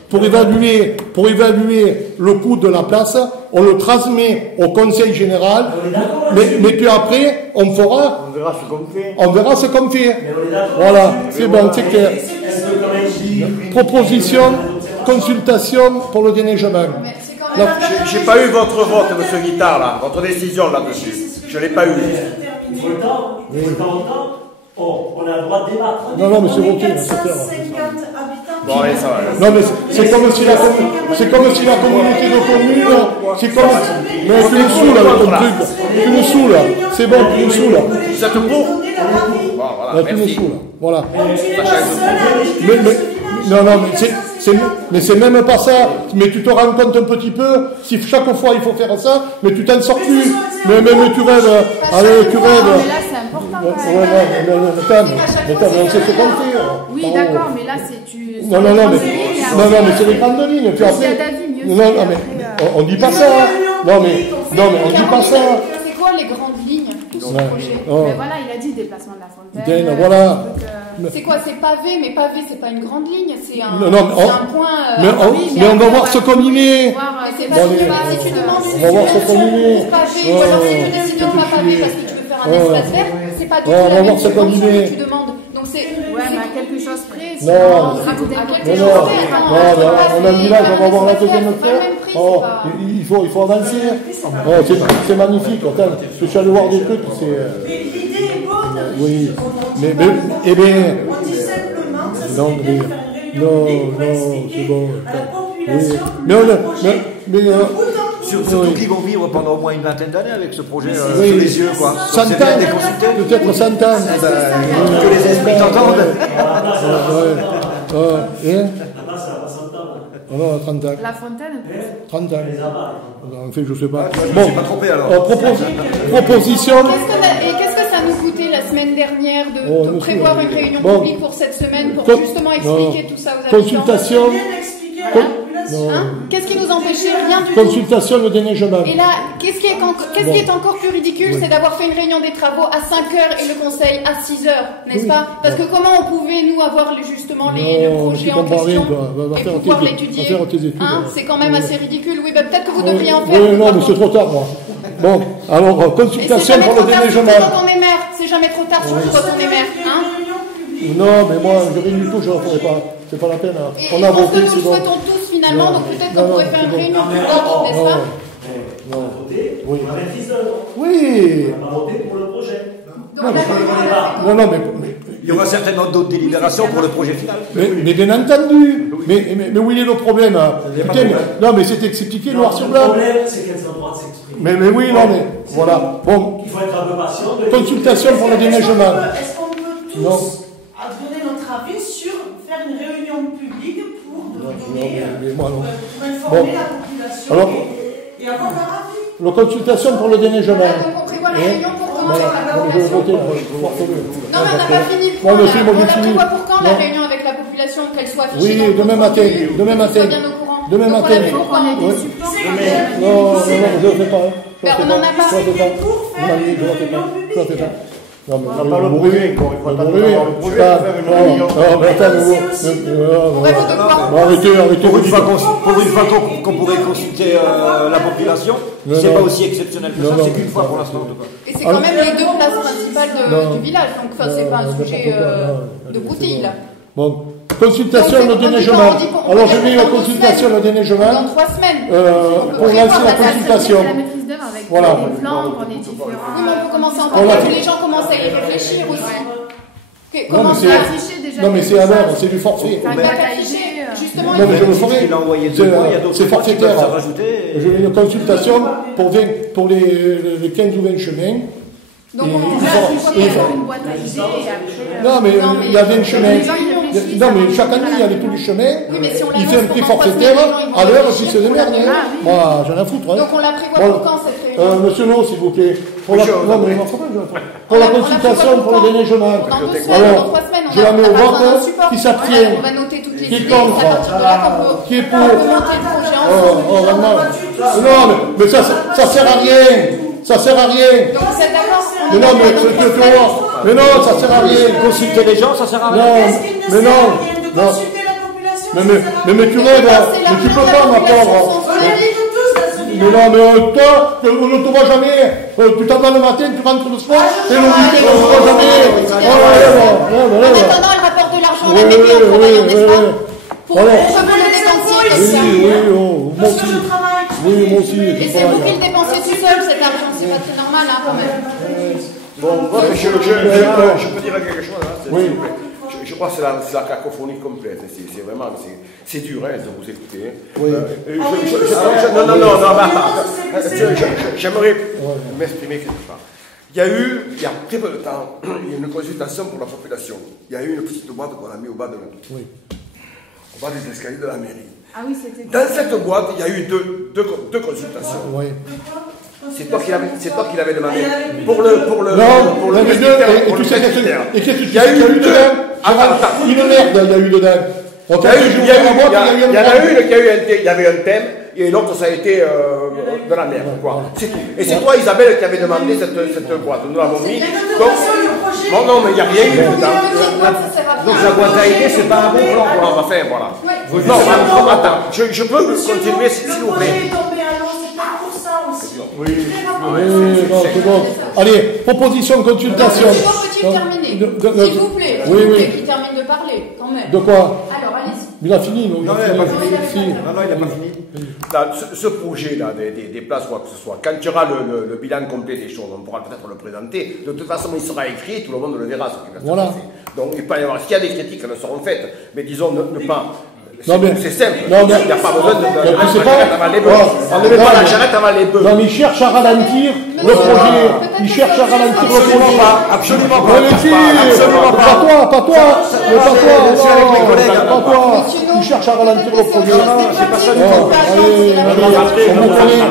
pour évaluer le coût de la place, on le transmet au conseil général, mais puis après, on verra ce qu'on fait. Voilà, c'est bon, c'est clair. Proposition, consultation pour le déneigement. J'ai pas eu votre vote, monsieur Guitard, là, votre décision là-dessus. Je l'ai pas eu. Il faut le temps. On a le droit de débattre. Non, mais c'est voté, c'est clair. Bon, allez, ça va. Non, mais c'est comme si la communauté de communes, c'est comme... Mais tu nous saoules avec ton truc. Tu nous saoules. C'est bon, tu nous saoules. Ça te pour? Bon, voilà, Tu nous saoules. Voilà. Non, mais c'est même pas ça. Mais tu te rends compte un petit peu, si chaque fois il faut faire ça, mais tu t'en sors plus. Mais tu rêves. Allez, tu rêves. Mais là, c'est important. Mais on sait ce qu'on fait. Oui, d'accord, mais là, c'est tu. Non, mais c'est les grandes lignes. Puis après, on dit pas ça. Non, mais on dit pas ça. C'est quoi les grandes lignes de ce projet? Mais voilà, il a dit déplacement de la fontaine. Voilà. C'est quoi? C'est pavé, mais pavé, c'est pas une grande ligne, c'est un, un point. Mais on va voir ce qu'on y met. C'est pas si tu demandes une on va voir ce qu'on y met. pavé, ou alors si tu décides pas pavé parce que tu veux faire un espace vert, c'est pas du tout la même dimension que tu demandes. Donc c'est. Ouais, mais à quelque chose près. Non, on a un village, on va voir la deuxième fois. Il faut avancer. C'est magnifique. Attends, je suis allé voir des trucs. Mais l'idée est bonne. Oui. Mais on dit simplement que ça serait bien de faire une réunion pour expliquer à la population surtout qu'ils vont vivre pendant au moins une vingtaine d'années avec ce projet sous les yeux, quoi. 100 ans, peut-être 100 ans. Que les esprits t'entendent. Alors, 30 ans. La fontaine 30 ans. En fait, je sais pas. Bon, je ne suis pas trompé alors. Proposition. Qu'est-ce que ça nous coûtait la semaine dernière de prévoir une réunion publique pour cette semaine pour justement expliquer tout ça aux habitants? Consultation. Qu'est-ce qui nous empêchait? Rien du tout. Consultation de déneigement. Et là, qu'est-ce qui est encore plus ridicule, c'est d'avoir fait une réunion des travaux à 5h et le conseil à 6h, n'est-ce pas? Parce que comment on pouvait, nous, avoir justement le projet en question et pouvoir l'étudier? C'est quand même assez ridicule. Oui, peut-être que vous devriez en faire. Oui, non, mais c'est trop tard, moi. Bon, alors, consultation pour le déneigement. Quand on est maire, c'est jamais trop tard, surtout quand on est maire. Non, mais moi, je rien du tout, je ne le ferai pas. C'est pas la peine. On a voté, c'est bon. Nous le souhaitons tous finalement, donc peut-être qu'on pourrait faire une réunion publique, n'est-ce pas? On a voté pour la maîtrise d'œuvre. Oui. On a voté pour le projet. Non, mais il y aura certainement d'autres délibérations pour le projet final. Mais bien entendu. Mais où il est le problème? Putain, non, mais c'est expliqué noir sur blanc. Le problème, c'est qu'elles ont le droit de s'exprimer. Mais oui, non, mais voilà. Bon. Il faut être un peu patient. Consultation pour le déneigement. Est-ce qu'on peut tous donner notre avis sur faire une réunion publique pour informer la population et avoir leur avis? La consultation pour le déneigement. Donc on prévoit la réunion pour commencer par la population. Non, mais on n'a pas fini le point. On la prévoit pour quand la réunion avec la population, qu'elle soit affichée? Oui, demain matin. Demain matin. Demain matin. Non, je ne fais pas. On n'en a pas. Pour faire une réunion publique. Non, mais On n'a pas le projet, quoi. Il faut attendre d'avoir le projet pour faire une réunion. Non, mais attends, arrêtez. Pour une fois qu'on pourrait consulter la population, c'est pas aussi exceptionnel que ça, c'est qu'une fois pour l'instant en tout cas. Et c'est quand même les deux places principales du village, donc c'est pas un sujet de broutille là. Bon, consultation de déneigement. Alors je mets une consultation de déneigement. Dans 3 semaines. Pour lancer la consultation. La maîtrise d'œuvre avec Voilà. des plans pour les différents. Oui, mais on peut commencer en parler, que les gens commencent à y réfléchir aussi. Comment mais faire non, mais c'est à l'heure, c'est du forfait. Enfin, Pas pas affiché, justement. Non, mais je le ferai. Il a envoyé deux mois, il y a d'autres C'est points qui peuvent forfaitaire. se rajouter. Je mets une consultation pour les 15 ou 20 chemins. Donc Et on il va faut- afficher une boîte à idées et après. Non, mais il y a 20 chemins. Les gens, ils réfléchissent Non, mais avant chaque de année, il y a tous les chemins. Oui, mais si on Il l'annonce fait un prix pendant 3 forfaitaire semaines, les gens, ils vont à l'heure, réfléchir puis se démerde. Ah, oui. Moi, j'en ai à foutre. Hein. Donc on la prévoit Bon. pour quand cette réunion Monsieur No, s'il vous plaît. Pour la, non, mais pour la consultation, pour le déneigement. Dans 2 semaines, Alors, dans 3 semaines, je la mets au vote. support. Qui s'abstient. On va noter toutes les Qui est idées, c'est contre. à partir de là qu'on peut Qui est on peut pour. monter le projet Oh, ensemble. vraiment. Non, mais ça sert à rien. Ça sert à rien. Donc vous êtes d'accord? Mais non, mais non, ça sert à rien. Consulter les gens, ça sert à rien. Non, Est-ce qu'il ne mais sert à non. rien de Non. consulter la population? Mais tu rêves, mais tu peux pas, ma pauvre. On habite tous dans ce Mais village. non, mais toi, on ne te voit jamais. Tu t'en vas le matin, tu rentres le soir, et le week-end, on ne te voit jamais. En attendant, elle rapporte de l'argent à la mairie en travaillant, n'est-ce pas? Pour Voilà. que vous le dépensiez comme ça. Moi Parce aussi. que je travaille. Oui, moi aussi. Et c'est vous qui le dépensez tout seul cet argent, c'est pas très normal hein, quand même. Bon, je peux dire quelque chose là, Oui. s'il vous plaît. Je crois que c'est la cacophonie complète. C'est vraiment, c'est dur hein, de vous écouter. Oui. Non, attends. J'aimerais m'exprimer quelque part. Il y a très peu de temps, il y a une consultation pour la population. Il y a eu une petite boîte qu'on a mis au bas des escaliers de la mairie. Ah oui, c'était. Dans cette boîte, il y a eu deux consultations. Oui. C'est toi qui l'avais demandé. Pour le Non, mais deux, et tu sais qu'est-ce que tu sais qu'il y a eu dedans? Une merde, il y a eu dedans. Il y avait un thème, et l'autre, ça a été de la merde, quoi. C'est tout. Et c'est toi, Isabelle, qui avait demandé cette boîte. Nous l'avons mis. Donc, non, mais il n'y a rien eu dedans. Donc la boîte à idées, c'est pas un bon plan. Bon, enfin, voilà. Non, attends, je peux continuer, s'il vous plaît. Le projet est tombé à l'eau, c'est pas pour ça aussi. Oui, non, c'est bon. Allez, proposition, consultation. Peut-il terminer? S'il vous plaît. Oui, oui. Qu'il termine de parler, quand même. De quoi? Alors, allez-y. Il a fini, non? Non, il n'a pas fini. Si. Non, il n'a pas fini. Là, ce projet-là, des places, quoi que ce soit, quand il y aura le bilan complet des choses, on pourra peut-être le présenter. De toute façon, il sera écrit, tout le monde le verra, ce qui va se Voilà. passer. Donc, il peut y avoir, s'il y a des critiques, elles seront faites. Mais disons, ne pas. Non, mais- C'est simple. Non, mais- il n'y a pas besoin de tu sais la pas- charrette avant les bœufs. Oh, On ne met non, pas la mais- charrette avant les bœufs. Non, mais il cherche à ralentir le projet. Il cherche à ralentir le projet. Absolument Non, mais si, Absolument pas toi, pas toi. Mais pas toi, c'est avec les collègues, non, pas toi. Monsieur Il cherche à ralentir le projet. c'est pas ça du Oh, tout. allez, Est-ce allez, on me connaît.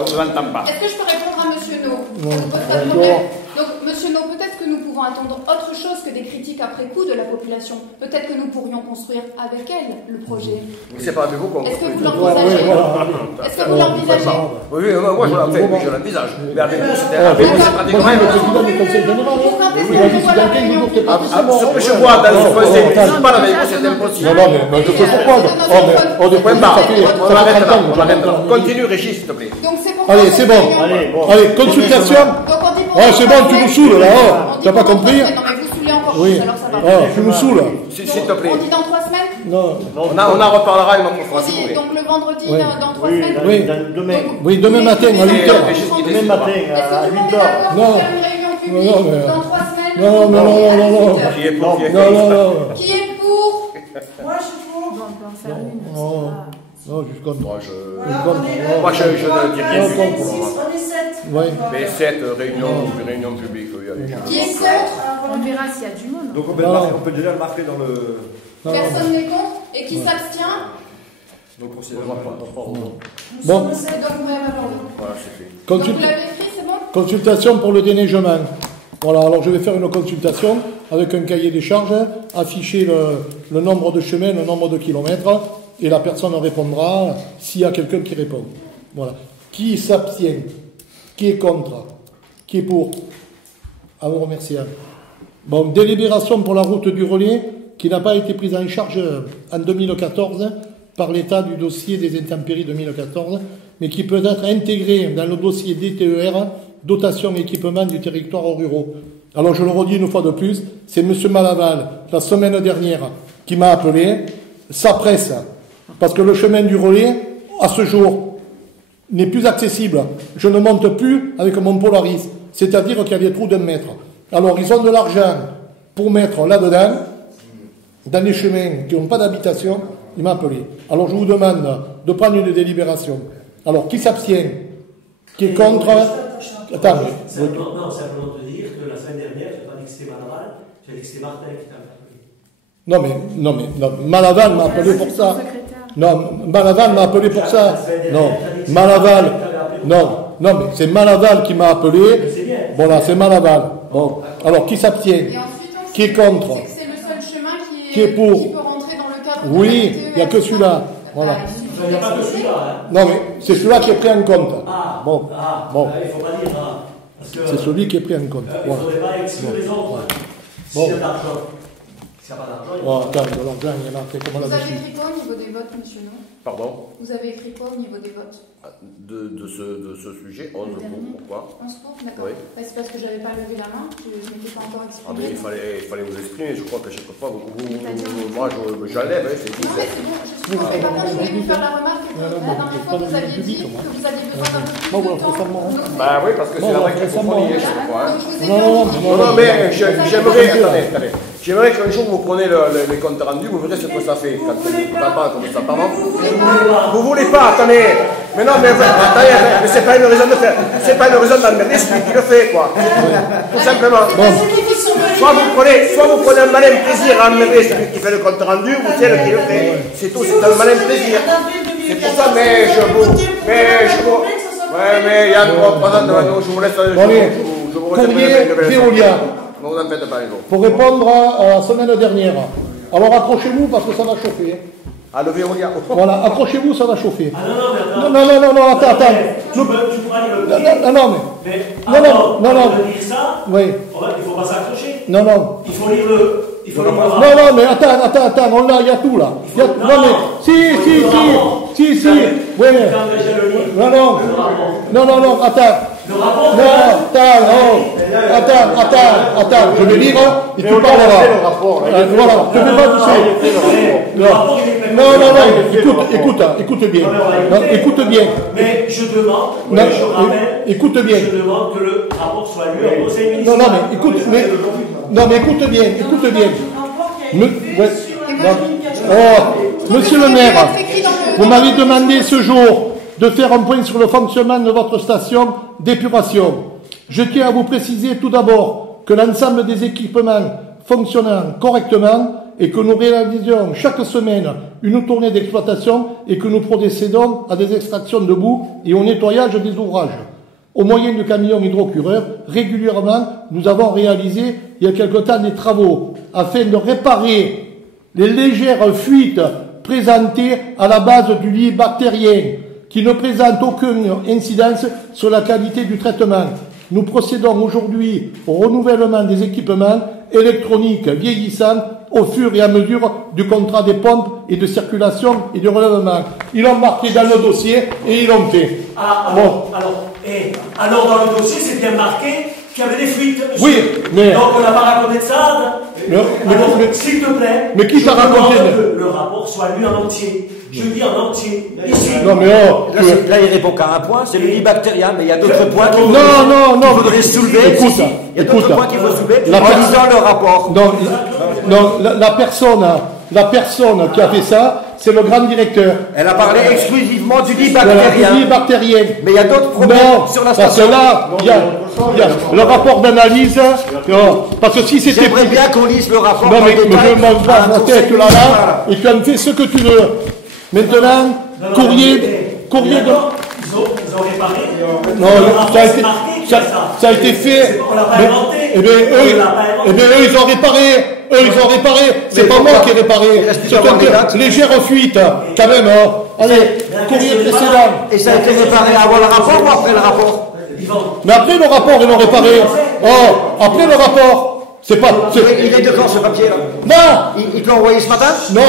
On ne l'entend pas. que je peux répondre à Monsieur No? Non. Ça ne pose pas de problème. Donc, Monsieur No, peut-être que nous pouvons attendre autre chose que des critiques après coup de la population. Peut-être que nous pourrions construire avec elle le projet. C'est pas avec vous qu'on Est-ce que vous construit. l'envisagez? Voilà. Est-ce que vous l'envisagez? Oui, moi je l'envisage. Mais avec vous, c'est Moi, pratiquement. je suis président du conseil général. Pour quand est-ce Il qu'on a dit prévoit dans la 15 réunion? jours, t'es pas Ce que je vois dans ce conseil municipal avec vous, c'est impossible. Non, mais je sais pourquoi. On est Point barre. ça fait On 30 arrête là. ans. On arrête là. Continue, Régis, s'il te plaît. Donc c'est pour Allez, quand c'est cette bon. réunion? Allez, bon. Allez, consultation. Donc on dit pour Ah, quand c'est cette bon, tu nous réunion? saoules là. On Oh, dit t'as pas pour dans compris? 3 semaines. Non mais vous saoulez encore Oui. plus, alors ça va. Ah, tu nous saoules. S'il te plaît. On dit dans 3 semaines? Non. On en reparlera une autre fois, On s'il vous dit plaît. donc le vendredi Oui. dans 3 Oui, semaines? Oui. demain. Oui, demain matin à 8 heures. Demain matin Est-ce à que tout le monde 8 est heures. d'accord Non. pour faire une réunion publique Non, mais- dans 3 semaines? Non, non, non, non, non. Qui est pour, qui est Non, non, non. Qui est pour? Moi, je suis pour. Bon, on peut en faire une. Non, non, juste comme Moi, Voilà, Comme- on est Moi, je ne dis rien du tout on pour le moment. est 7. Ouais. Mais cette réunion publique, oui, allez. Qui est contre? On verra s'il y a du monde. Donc on peut, on peut déjà le marquer dans le Personne n'est contre? Et qui s'abstient? procédé. Bon, C'est donc vous m'avez parlé. Voilà, c'est fait. Donc consul- vous l'avez écrit, c'est bon? consultation pour le déneigement. Voilà, alors je vais faire une consultation avec un cahier des charges, afficher le nombre de chemins, le nombre de kilomètres, et la personne répondra s'il y a quelqu'un qui répond. Voilà. Qui s'abstient? Qui est contre? Qui est pour? à vous remercier. Bon, délibération pour la route du relais qui n'a pas été prise en charge en 2014 par l'état du dossier des intempéries 2014, mais qui peut être intégrée dans le dossier DTER, dotation et équipement du territoire ruraux. Alors je le redis une fois de plus, c'est M. Malaval, la semaine dernière, qui m'a appelé, ça presse, parce que le chemin du relais, à ce jour, n'est plus accessible. Je ne monte plus avec mon Polaris, c'est-à-dire qu'il y a des trous d'1 mètre. Alors ils ont de l'argent pour mettre là-dedans, dans les chemins qui n'ont pas d'habitation, il m'a appelé. Alors je vous demande de prendre une délibération. Alors qui s'abstient? Qui est contre? Attends. Non, simplement te dire que la semaine dernière, je n'ai pas dit que c'était Malaval, j'ai dit que c'était Martin qui t'a appelé. Non, Malaval m'a appelé pour ça. Non, Malaval m'a appelé pour ça. Non, Malaval. Non, mais c'est Malaval qui m'a appelé. Bon là, c'est Malaval. Bon, alors qui s'abstient? Qui est contre? C'est le seul chemin qui est pour? qui peut rentrer dans le cadre oui, il n'y a que celui-là. Voilà. Il n'y a pas que celui-là. Hein. Non, mais c'est celui-là qui est pris en compte. Bon. Il ne faut pas dire. C'est celui qui est pris en compte. Il ne faudrait pas exclure les autres. S'il y a d'argent. S'il n'y a pas d'argent. Attends, de l'argent, il y en a fait comment Vous là-dessus. avez écrit quoi au niveau des votes, monsieur, non? Pardon? Vous avez écrit quoi au niveau des votes? De ce sujet, 11 pourquoi? 11 pour, d'accord. Oui. C'est parce que je n'avais pas levé la main, je ne m'étais pas encore exprimé. Ah, mais il fallait vous exprimer, je crois qu'à chaque fois, moi j'enlève, c'est dit. Non, mais c'est bon, je suis mais par contre, je voulais vous faire la remarque que la dernière fois, vous aviez dit que vous aviez besoin d'un peu plus de temps. Bah oui, parce que c'est la vraie cacophonie, je crois. Non, mais j'aimerais, attendez. J'aimerais qu'un jour vous preniez les comptes rendus, vous verrez ce que ça fait. Quand on pas comme ça, pardon. Vous voulez pas, attendez. Mais non, mais attendez, mais c'est pas une raison de faire. C'est pas une raison d'emmerder celui qui le fait, quoi. Tout simplement. Soit vous prenez un malin plaisir à emmerder celui qui fait le compte rendu, ou celle qui le fait. C'est tout, c'est un malin plaisir. C'est pour ça, mais je vous. Ouais, mais il y a 3 ans devant nous, je vous laisse. Je vous Courrier Veolia. Ne vous en faites pas, les autres. Pour répondre à la semaine dernière. Alors accrochez-vous parce que ça va chauffer. Ah, le Veolia. Voilà, accrochez-vous, ça va chauffer. Ah non, attends. Tu pourras dire le prix. Non. Dire ça, oui. Il ne faut pas s'accrocher. Non. Il faut lire le. Non, mais attends, on l'a, il y a tout là. Non, mais si. Oui, mais. Non, attends. Le rapport. Attends, je vais lire et tu parleras. Voilà, je vais pas écoute bien. Écoute bien. Mais je demande, je rappelle, écoute bien. Je demande que le rapport soit lu au conseil municipal. Mais écoute bien. Monsieur le maire, vous m'avez demandé ce jour de faire un point sur le fonctionnement de votre station d'épuration. Je tiens à vous préciser tout d'abord que l'ensemble des équipements fonctionnant correctement et que nous réalisions chaque semaine une tournée d'exploitation et que nous procédons à des extractions de boue et au nettoyage des ouvrages. Au moyen de camions hydrocureurs, régulièrement, nous avons réalisé il y a quelque temps des travaux afin de réparer les légères fuites présentées à la base du lit bactérien qui ne présentent aucune incidence sur la qualité du traitement. Nous procédons aujourd'hui au renouvellement des équipements électroniques vieillissants au fur et à mesure du contrat des pompes et de circulation et de relèvement. Ils l'ont marqué dans le dossier et ils l'ont fait. Alors dans le dossier, c'est bien marqué qu'il y avait des fuites. Oui, mais... Donc on n'a pas raconté de ça. S'il te plaît, mais qui t'a raconté que le rapport soit lu en entier. Je dis en entier. Ici. Non, mais là, il répond qu'à un point, c'est le lit bactérien, mais il y a d'autres points qu'il faudrait soulever. Écoute, il y a d'autres points qu'il faut soulever en lisant le rapport. Non, la personne qui a fait ça, c'est le grand directeur. Elle a parlé exclusivement du lit bactérien. Mais il y a d'autres problèmes sur la station. Parce que là, il y a le rapport d'analyse. Parce que si c'était... J'aimerais bien qu'on lise le rapport. Non, mais je m'en vais la tête là, et tu en fais ce que tu veux. Maintenant, courrier de... Ils ont réparé. Non, ça a été fait. On l'a pas inventé. Eh bien, eux, ils ont réparé. C'est pas moi qui ai réparé. C'est une légère fuite, quand même. Allez, courrier précédent. Et ça a été réparé avant le rapport ou après le rapport? Mais après le rapport, ils l'ont réparé. après le rapport, c'est pas... Il est de quand ce papier là? Non! Il te l'a envoyé ce matin? Non,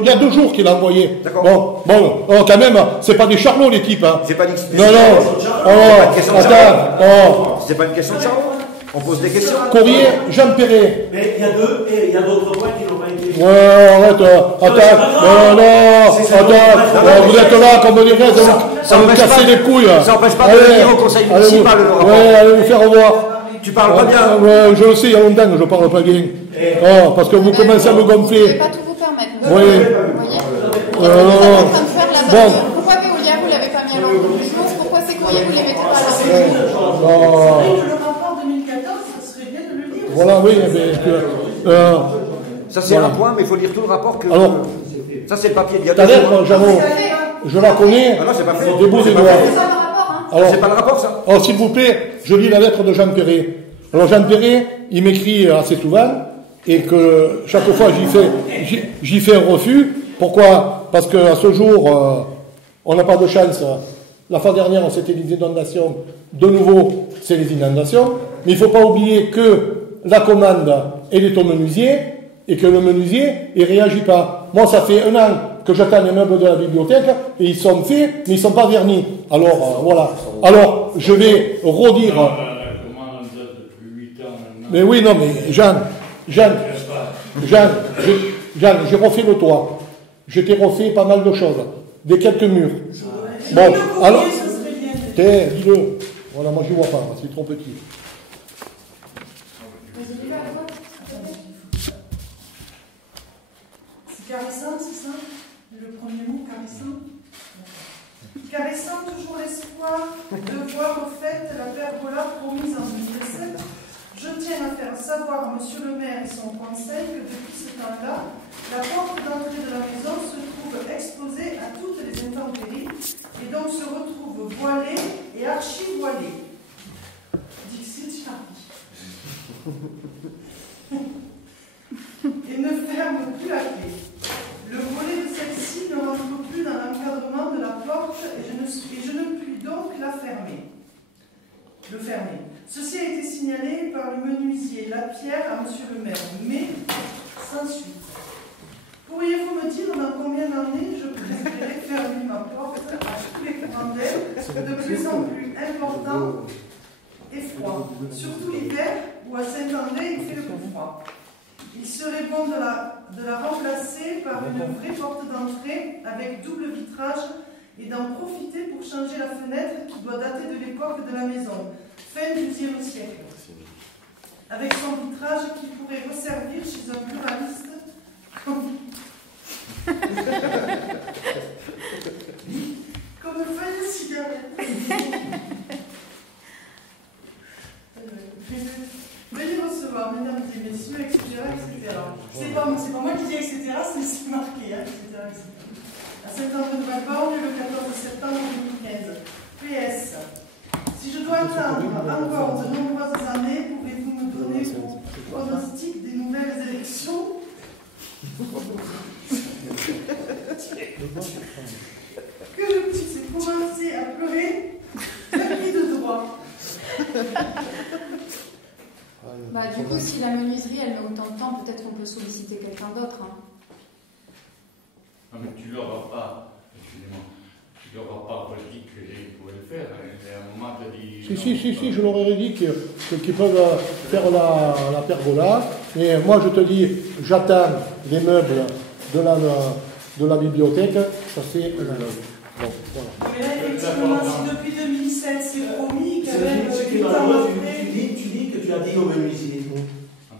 il y a 2 jours qu'il a envoyé. D'accord. Bon, quand même, c'est pas des charlots les types, hein. C'est pas une Non, attends, C'est pas une question de charlot. On pose des questions. Courrier, Jean Perret. Mais il y a deux, et il y a d'autres points qui n'ont pas été. Arrête, attends, vous êtes là comme des raies, ça vous casser les couilles. Ça n'empêche pas de venir au conseil municipal. Ouais, allez vous faire voir. Tu parles pas bien. Ouais, je le sais, il y a longtemps que je parle pas bien. Parce que vous commencez à me Vous ne gonfler. pouvez pas tout vous permettre. Oui. Vous êtes en train de faire de la bonne. Pourquoi Veolia, vous ne l'avez pas mis à l'ordre du jour? Pourquoi ces courriers, vous ne les mettez pas à l'ordre du jour? C'est vrai que le rapport 2014, ça serait bien de le lire. Voilà, oui, mais... Ça c'est un point, mais il faut lire tout le rapport. Alors, ça c'est le papier de ta lettre, Jeannot, je la connais, Ah non, c'est pas fait. des bouts et doigts. C'est pas le rapport, hein? Alors, C'est pas le rapport ça. alors, s'il vous plaît, je lis la lettre de Jean Perret. Alors, Jean Perret, il m'écrit assez souvent, et que chaque fois j'y fais un refus. Pourquoi? Parce qu'à ce jour, on n'a pas de chance. La fois dernière, c'était les inondations. De nouveau, c'est les inondations. Mais il ne faut pas oublier que la commande, elle est au menuisier, et que le menuisier, il ne réagit pas. Moi, ça fait 1 an que j'attends les meubles de la bibliothèque, et ils sont faits, mais ils ne sont pas vernis. Alors, voilà. Alors, je vais redire... Mais oui, non, mais Jean, j'ai refait le toit. Je t'ai refait pas mal de choses. Des quelques murs. Bon, alors... Dis-le. Voilà, moi je vois pas, c'est trop petit. C'est caressant, c'est ça? Le premier mot, caressant? Caressant toujours l'espoir de voir au fait la pergola promise en 2007. Je tiens à faire savoir à Monsieur le maire et son conseil que depuis ce temps-là, la porte d'entrée de la maison se trouve exposée à toutes les intempéries et donc se retrouve voilée et archi-voilée. Dixit Charlie. Et ne ferme plus la clé. Le volet de celle-ci ne rentre plus dans l'encadrement de la porte et je ne puis donc le fermer. Ceci a été signalé par le menuisier Lapierre à Monsieur le maire, mais sans suite. Pourriez-vous me dire dans combien d'années je peux espérer fermer ma porte à tous les courants d'air de plus en plus importants et froids, surtout l'hiver où à Saint-André il fait le plus froid. Il serait bon de la remplacer par une vraie porte d'entrée avec double vitrage et d'en profiter pour changer la fenêtre qui doit dater de l'époque de la maison, fin du XIe siècle, avec son vitrage qui pourrait resservir chez un pluraliste comme feuille de cigarette. Veuillez recevoir, mesdames et messieurs, etc. C'est pas moi qui dis etc., c'est marqué, hein, etc. À Saint-André-de-Valborgne, le 14 septembre 2015. PS. Si je dois attendre encore de nombreuses années, pouvez-vous me donner vos pronostics des nouvelles élections? Que je puisse commencer à pleurer acquis de droit. Bah, du coup, si la menuiserie elle met autant de temps, peut-être qu'on peut solliciter quelqu'un d'autre. Hein. Non, mais tu leur as pas, excusez-moi, tu leur as pas dit qu'ils pouvaient le faire. Et à un moment, tu as dit. Si, je leur ai dit qu'ils peuvent faire la pergola. Mais moi, je te dis, j'attends les meubles de la bibliothèque. Ça fait. Bon, voilà. Mais là, effectivement, si depuis 2007 c'est promis, quand même. Tu dis que tu as dit au menuisier.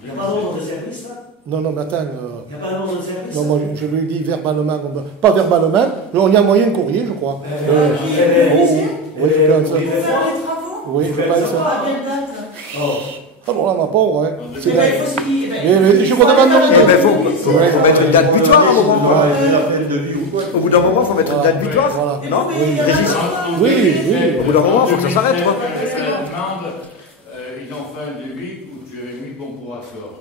Il n'y a pas d'ordre de service là? Non, mais attends. Il n'y a pas d'ordre de service? Non, moi je lui dis verbalement, pas verbalement, mais on y a moyen de courrier, je crois. Oui, je pense. Pour faire les travaux? Oui, je pense. À quelle date? Ah bon, là, ma pauvre, hein. Mais il faut se dire. Mais je crois Il faut mettre une date butoir à un moment. Au bout d'un moment, il faut mettre une date butoir. Voilà. Non? Oui. Au bout d'un moment, il faut que ça s'arrête. Ils ont fait un devis où tu avais mis bon pour accord.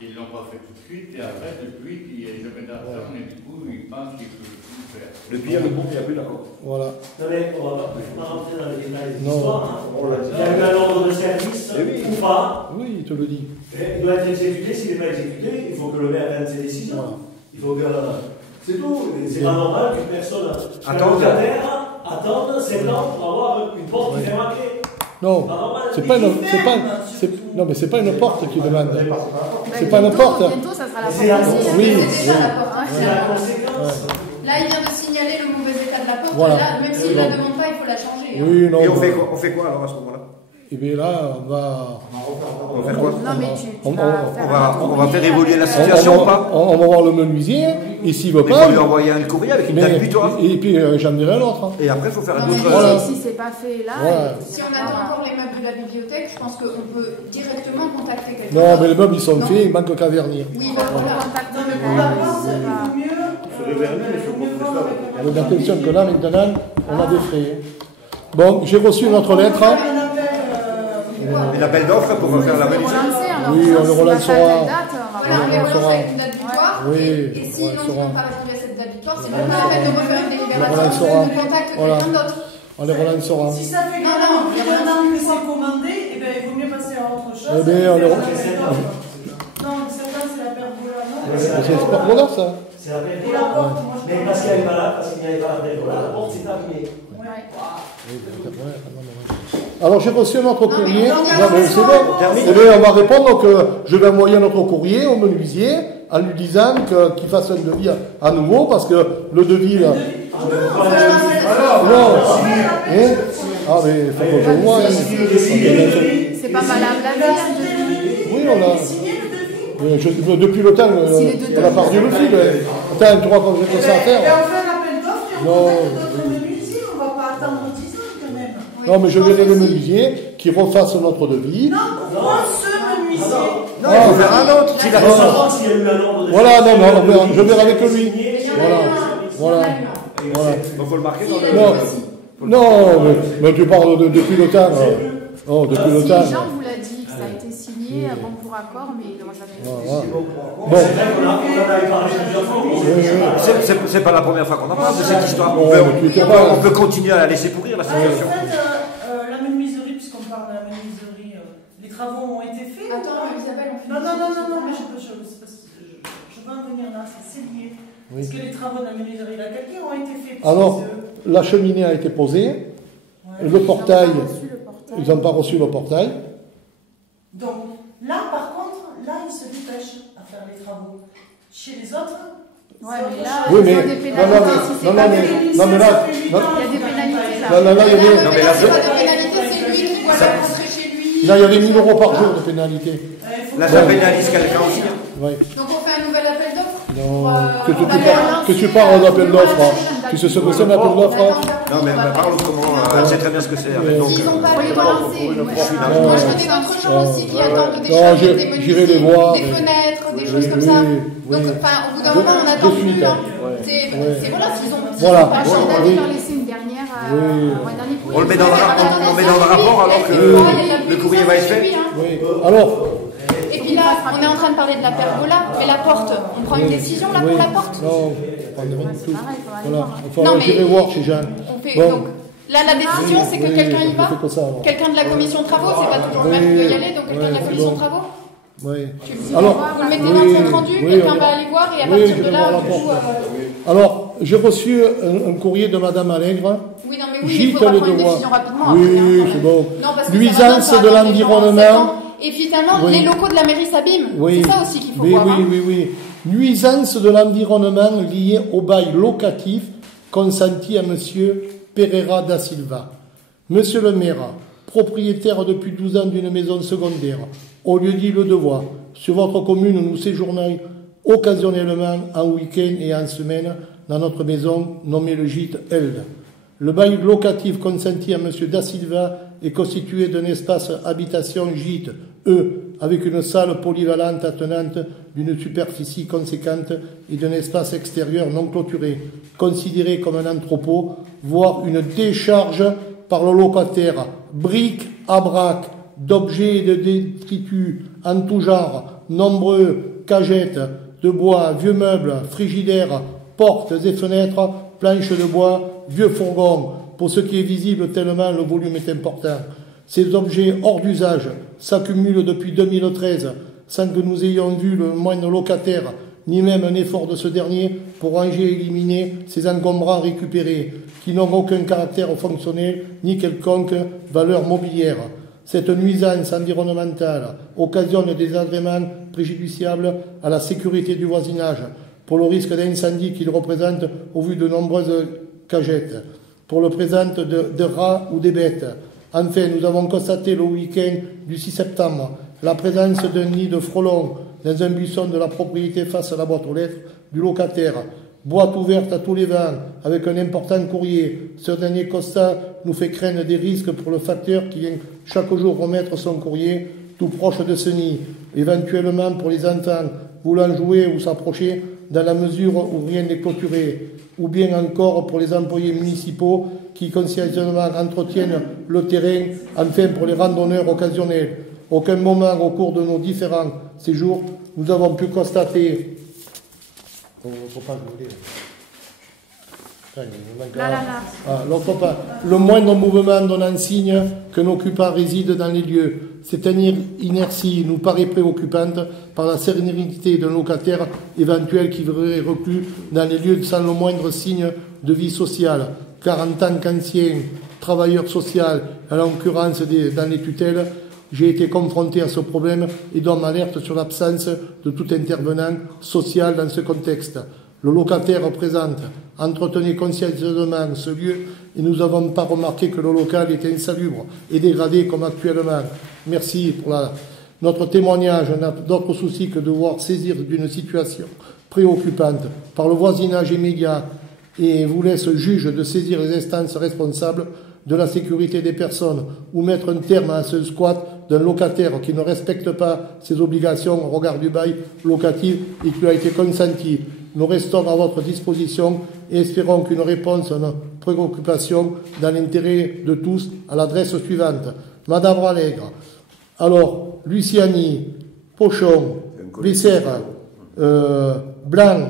Ils ne l'ont pas fait tout de suite, et après, depuis, il n'y a jamais d'argent, et du coup, ils pensent qu'ils peuvent tout faire. Depuis, il y a le bon, il n'y a plus d'accord. Voilà. Non, mais on ne va pas rentrer dans les détails de l'histoire. Il y a eu un ordre de service ou pas, Oui, il te le dit. il doit être exécuté. S'il n'est pas exécuté, il faut que le maire prenne ses décisions. Voilà. Il faut que. C'est tout. C'est pas normal qu'une personne, un locataire, attende 7 ans pour avoir une porte qui fait marquer. Non, c'est pas une, non, mais c'est pas une porte qui demande. C'est pas une porte. Bientôt, ça sera la C'est la porte aussi. Oui, C'est déjà la porte. C'est la conséquence. Là, il vient de signaler le mauvais état de la porte. Voilà. Là, même s'il ne la demande pas, il faut la changer. Oui, non. Et on fait quoi alors à ce moment-là? Et bien là, on va. On va faire quoi? Non, mais tu On va faire évoluer la situation ou pas? On va voir le menuisier, et s'il veut Il pas. faut lui envoyer un courrier avec une date butoir. Et puis j'en dirai un autre. Et après, il faut faire un Non, mais autre. Voilà. Si c'est pas fait là. Voilà. Si on attend encore les meubles de la bibliothèque, je pense qu'on peut directement contacter quelqu'un. Non, mais les meubles ils sont faits, il manque qu'à vernir. Oui, bah, voilà. Non, mais pour la porte, il vaut mieux. Donc attention que là maintenant, on a des frais. Bon, j'ai reçu notre lettre. Et l'appel d'offres pour faire la valise. Oui, on le relancera. Voilà, on les relance saura. avec une date butoir. Oui, Et s'ils on saura. n'ont pas répondu à cette date butoir, c'est pas la peine de refaire une délibération, On saura. on contacte Voilà. quelqu'un d'autre. On les relancera. Si ça fait quand même plus d'un an que c'est commandé, eh ben, il vaut mieux passer à autre chose. Eh bien, on les Non, certains, c'est la pergola, non? C'est pas pour ça. C'est la Et la porte, moi, je Mais parce qu'il n'y avait pas là, parce qu'il n'y avait pas la pergola, la porte s'est terminée. Alors j'ai reçu notre courrier. non, Non, mais c'est bon. Eh bien, on va répondre que je vais envoyer notre courrier au menuisier en lui disant qu'il fasse un devis à nouveau parce que le devis là. Non. Hein? Ah mais faut que je vois. C'est pas valable la vie. Oui, on a. Depuis le temps, on a perdu le fil. Attends, tu crois qu'on j'ai que ça à faire? on fait un appel d'offres et on Non. contacte d'autres menuisiers, on va pas attendre 10 ans quand même. Non, mais je verrai le menuisier qui refasse notre devis. Non, pourquoi ce menuisier? Non, il faut faire un autre. Il faut savoir s'il y a eu un ordre de Voilà, non, je verrai avec lui. Voilà, voilà. Donc il faut le marquer dans le. Non, mais tu parles depuis le temps. Non, depuis le Si temps. Jean vous l'a dit, que ça a été signé, bon pour accord, mais il n'aura jamais été. Voilà. Bon. C'est vrai qu'on en avait parlé plusieurs fois. C'est pas la première fois qu'on en parle de cette histoire. Ouais, On peut continuer à la laisser pourrir la En situation. fait, la menuiserie, puisqu'on parle de la menuiserie, les travaux ont été faits. Attends, Isabelle, on finit. Non, mais je veux en venir là, c'est lié. Oui. Est-ce que les travaux de la menuiserie la calcaire ont été faits? Alors, la cheminée a été posée. Le portail, ils n'ont pas reçu le portail. Donc, là, par contre, là, ils se dépêchent à faire les travaux. Chez les autres, Ouais, c'est mais autre là, chose. Oui, mais. ils ont des pénalités si c'est pas fait. Non, mais là. Il y a des pénalités là. Là, il y avait. Non, mais là, c'est pas de pénalité, c'est lui qui doit la rentrer chez lui. Là, il y avait 1000 € par jour de pénalité. Là, ça pénalise quelqu'un aussi. Oui. Donc on fait un nouvel appel d'offres. Non, que tu parles d'appel d'offres. Tu sais ce que c'est un appel d'offres? Non, mais parle autrement. Elle sait très bien ce que c'est. Donc, S'ils n'ont pas Faut les relancer. Moi, je connais d'autres gens aussi qui attendent des Non, choses, des j'irai les menuisiers, voir. des fenêtres, des choses comme ça. Donc, enfin, au bout d'un moment, on attend plus. Hein. C'est voilà, s'ils ont Voilà. pas J'ai changé d'avis Oui. d'en laisser une dernière Oui. au mois dernier. on le met dans le rapport alors que le courrier va être fait. Oui. Alors. Et puis là, on est en train de parler de la pergola, mais la porte, on prend une décision là Oui. pour la porte. Non, pas de C'est pareil, faut aller Voilà. voir. Enfin, Non, mais- j'irai voir chez Jean. On fait, Bon. donc, là, la décision, c'est que Oui, quelqu'un y on va. fait que ça, alors. Quelqu'un de la commission de travaux, c'est pas toujours le Oui. même qui peut y aller, donc quelqu'un de la Oui, commission c'est de bon. travaux. Oui. Alors, Alors, vous le mettez oui, dans le compte rendu, oui, quelqu'un on- va aller voir et à oui, partir je de vais là, voir du la coup. porte. Alors, j'ai reçu un courrier de Madame Allègre. Oui, non, mais oui, il Gîte faudra le prendre une devoir. décision rapidement. Oui, après, hein, quand c'est même. bon. Non, parce que Nuisance ça va pas de attendre l'environnement. 7 ans. Et finalement, Oui. les locaux de la mairie s'abîment. Oui. C'est ça aussi qu'il faut Oui, voir. oui, hein. oui. Nuisance de l'environnement liée au bail locatif consenti à Monsieur Pereira da Silva. Monsieur le maire, propriétaire depuis 12 ans d'une maison secondaire, au lieu-dit Le Devoir, sur votre commune, nous séjournons occasionnellement en week-end et en semaine dans notre maison nommée le gîte Elde. Le bail locatif consenti à M. Da Silva est constitué d'un espace habitation gîte E, avec une salle polyvalente attenante d'une superficie conséquente et d'un espace extérieur non clôturé, considéré comme un entrepôt, voire une décharge par le locataire, bric à brac, d'objets et de détritus en tout genre, nombreux, cagettes de bois, vieux meubles, frigidaires, portes et fenêtres, planches de bois, vieux fourgons, pour ce qui est visible tellement le volume est important. Ces objets hors d'usage s'accumulent depuis 2013 sans que nous ayons vu le moindre locataire, ni même un effort de ce dernier pour ranger et éliminer ces encombrants récupérés, qui n'ont aucun caractère fonctionnel ni quelconque valeur mobilière. Cette nuisance environnementale occasionne des désagréments préjudiciables à la sécurité du voisinage, pour le risque d'incendie qu'il représente au vu de nombreuses cagettes, pour le présente de rats ou des bêtes. Enfin, nous avons constaté le week-end du 6 septembre la présence d'un nid de frelons dans un buisson de la propriété face à la boîte aux lettres du locataire. Boîte ouverte à tous les vents, avec un important courrier. Ce dernier constat nous fait craindre des risques pour le facteur qui vient chaque jour remettre son courrier tout proche de ce nid, éventuellement pour les enfants voulant jouer ou s'approcher dans la mesure où rien n'est clôturé, ou bien encore pour les employés municipaux qui consciencieusement entretiennent le terrain, enfin pour les randonneurs occasionnels. Aucun moment au cours de nos différents séjours, nous avons pu constater le moindre mouvement donnant signe qu'un occupant réside dans les lieux. Cette inertie nous paraît préoccupante par la sérénité d'un locataire éventuel qui serait reclus dans les lieux sans le moindre signe de vie sociale. Car en tant qu'ancien travailleur social, à l'occurrence dans les tutelles, j'ai été confronté à ce problème et donne alerte sur l'absence de tout intervenant social dans ce contexte. Le locataire présente entretenait consciencieusement ce lieu et nous n'avons pas remarqué que le local était insalubre et dégradé comme actuellement. Merci pour notre témoignage. On n'a d'autre souci que de voir saisir d'une situation préoccupante par le voisinage immédiat et vous laisse juge de saisir les instances responsables de la sécurité des personnes ou mettre un terme à ce squat d'un locataire qui ne respecte pas ses obligations au regard du bail locatif et qui lui a été consenti. Nous restons à votre disposition et espérons qu'une réponse à nos préoccupations dans l'intérêt de tous à l'adresse suivante. Madame Rallègre, alors Luciani, Pochon, Bessère, Blanc,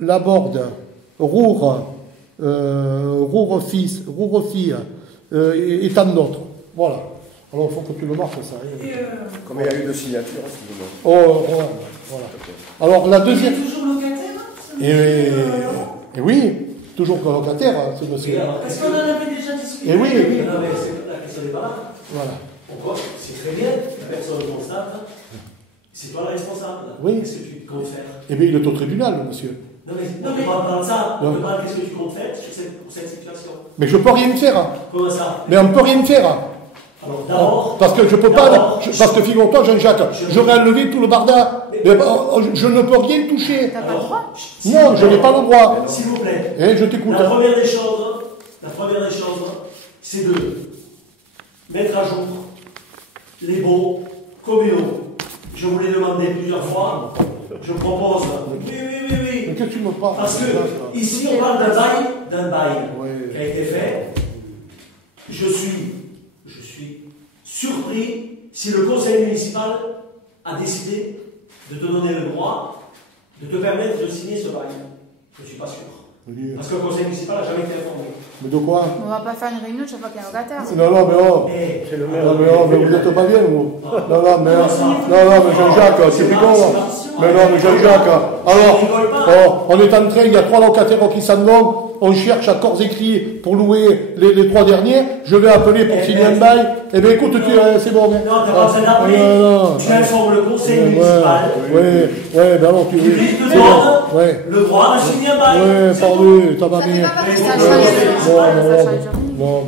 Laborde, Roure, Rourefils, Rourefille et tant d'autres. Voilà. Alors il faut que tu le marques ça. Comme il y a eu de signatures, excusez-moi. Oh, voilà. Alors la deuxième. Il est toujours locataire Et oui, toujours locataire, ce monsieur. Parce qu'on en avait déjà discuté. Et oui. Non, mais la question n'est pas là. Voilà. Pourquoi? C'est très bien, la personne constate, c'est toi le responsable. Oui. Qu'est-ce que tu comptes faire? Eh bien, il est au tribunal, monsieur. Non, mais on ne parle pas de ça. On parle qu'est-ce que tu comptes faire pour cette situation. Mais je peux rien faire. Comment ça? Mais on ne peut rien faire. Alors d'abord. Parce que je peux pas. Parce que figure-toi, Jean-Jacques, j'aurais enlevé tout le barda. Mais je ne peux rien toucher. T'as pas le droit? Non, je n'ai pas le droit. S'il vous plaît. Je t'écoute. La première des choses, c'est de mettre à jour les baux communaux. Je vous l'ai demandé plusieurs fois. Je propose. Oui. Mais qu'est-ce que tu me parles? Parce que ici on parle d'un bail qui a été fait. Je suis surpris si le conseil municipal a décidé de te donner le droit de te permettre de signer ce bail. Je ne suis pas sûr. Parce que le conseil municipal n'a jamais été informé. Mais de quoi? On va pas faire une réunion chaque fois qu'il y a un locataire. C'est le maire. Mais vous n'êtes pas bien, vous. Non, mais Jean-Jacques, c'est rigolo. Mais Jean-Jacques. Alors, on est en train, il y a 3 locataires qui s'en vont. On cherche à corps écrit pour louer les 3 derniers. Je vais appeler pour signer un bail. Eh bien, écoute, c'est bon. Non, t'es pas en train d'appeler. Tu informes le conseil municipal. Oui, ben alors tu te demande le droit de signer un bail. Oui, pardon, t'as pas bien. Non,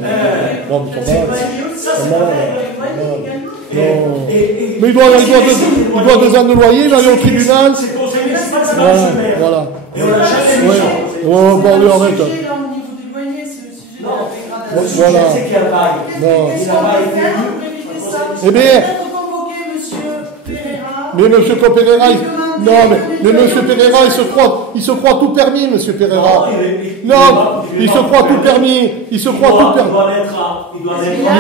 mais il doit 2 ans de loyer, il va aller au tribunal. C'est le conseil municipal, c'est pas le maire. Voilà. Et on n'a jamais changé. Oh, bordel, arrête. Au niveau du loyer, c'est le sujet de la dégradation. Voilà. C'est qu'il y a un bail. Qu'est-ce qu'on va faire pour éviter ça? Eh bien. Peut-être convoquer monsieur Pereira. Mais monsieur Pereira, mais monsieur Pereira, il se croit tout permis, monsieur Pereira. Non, il se croit tout permis. Il se croit tout permis. Il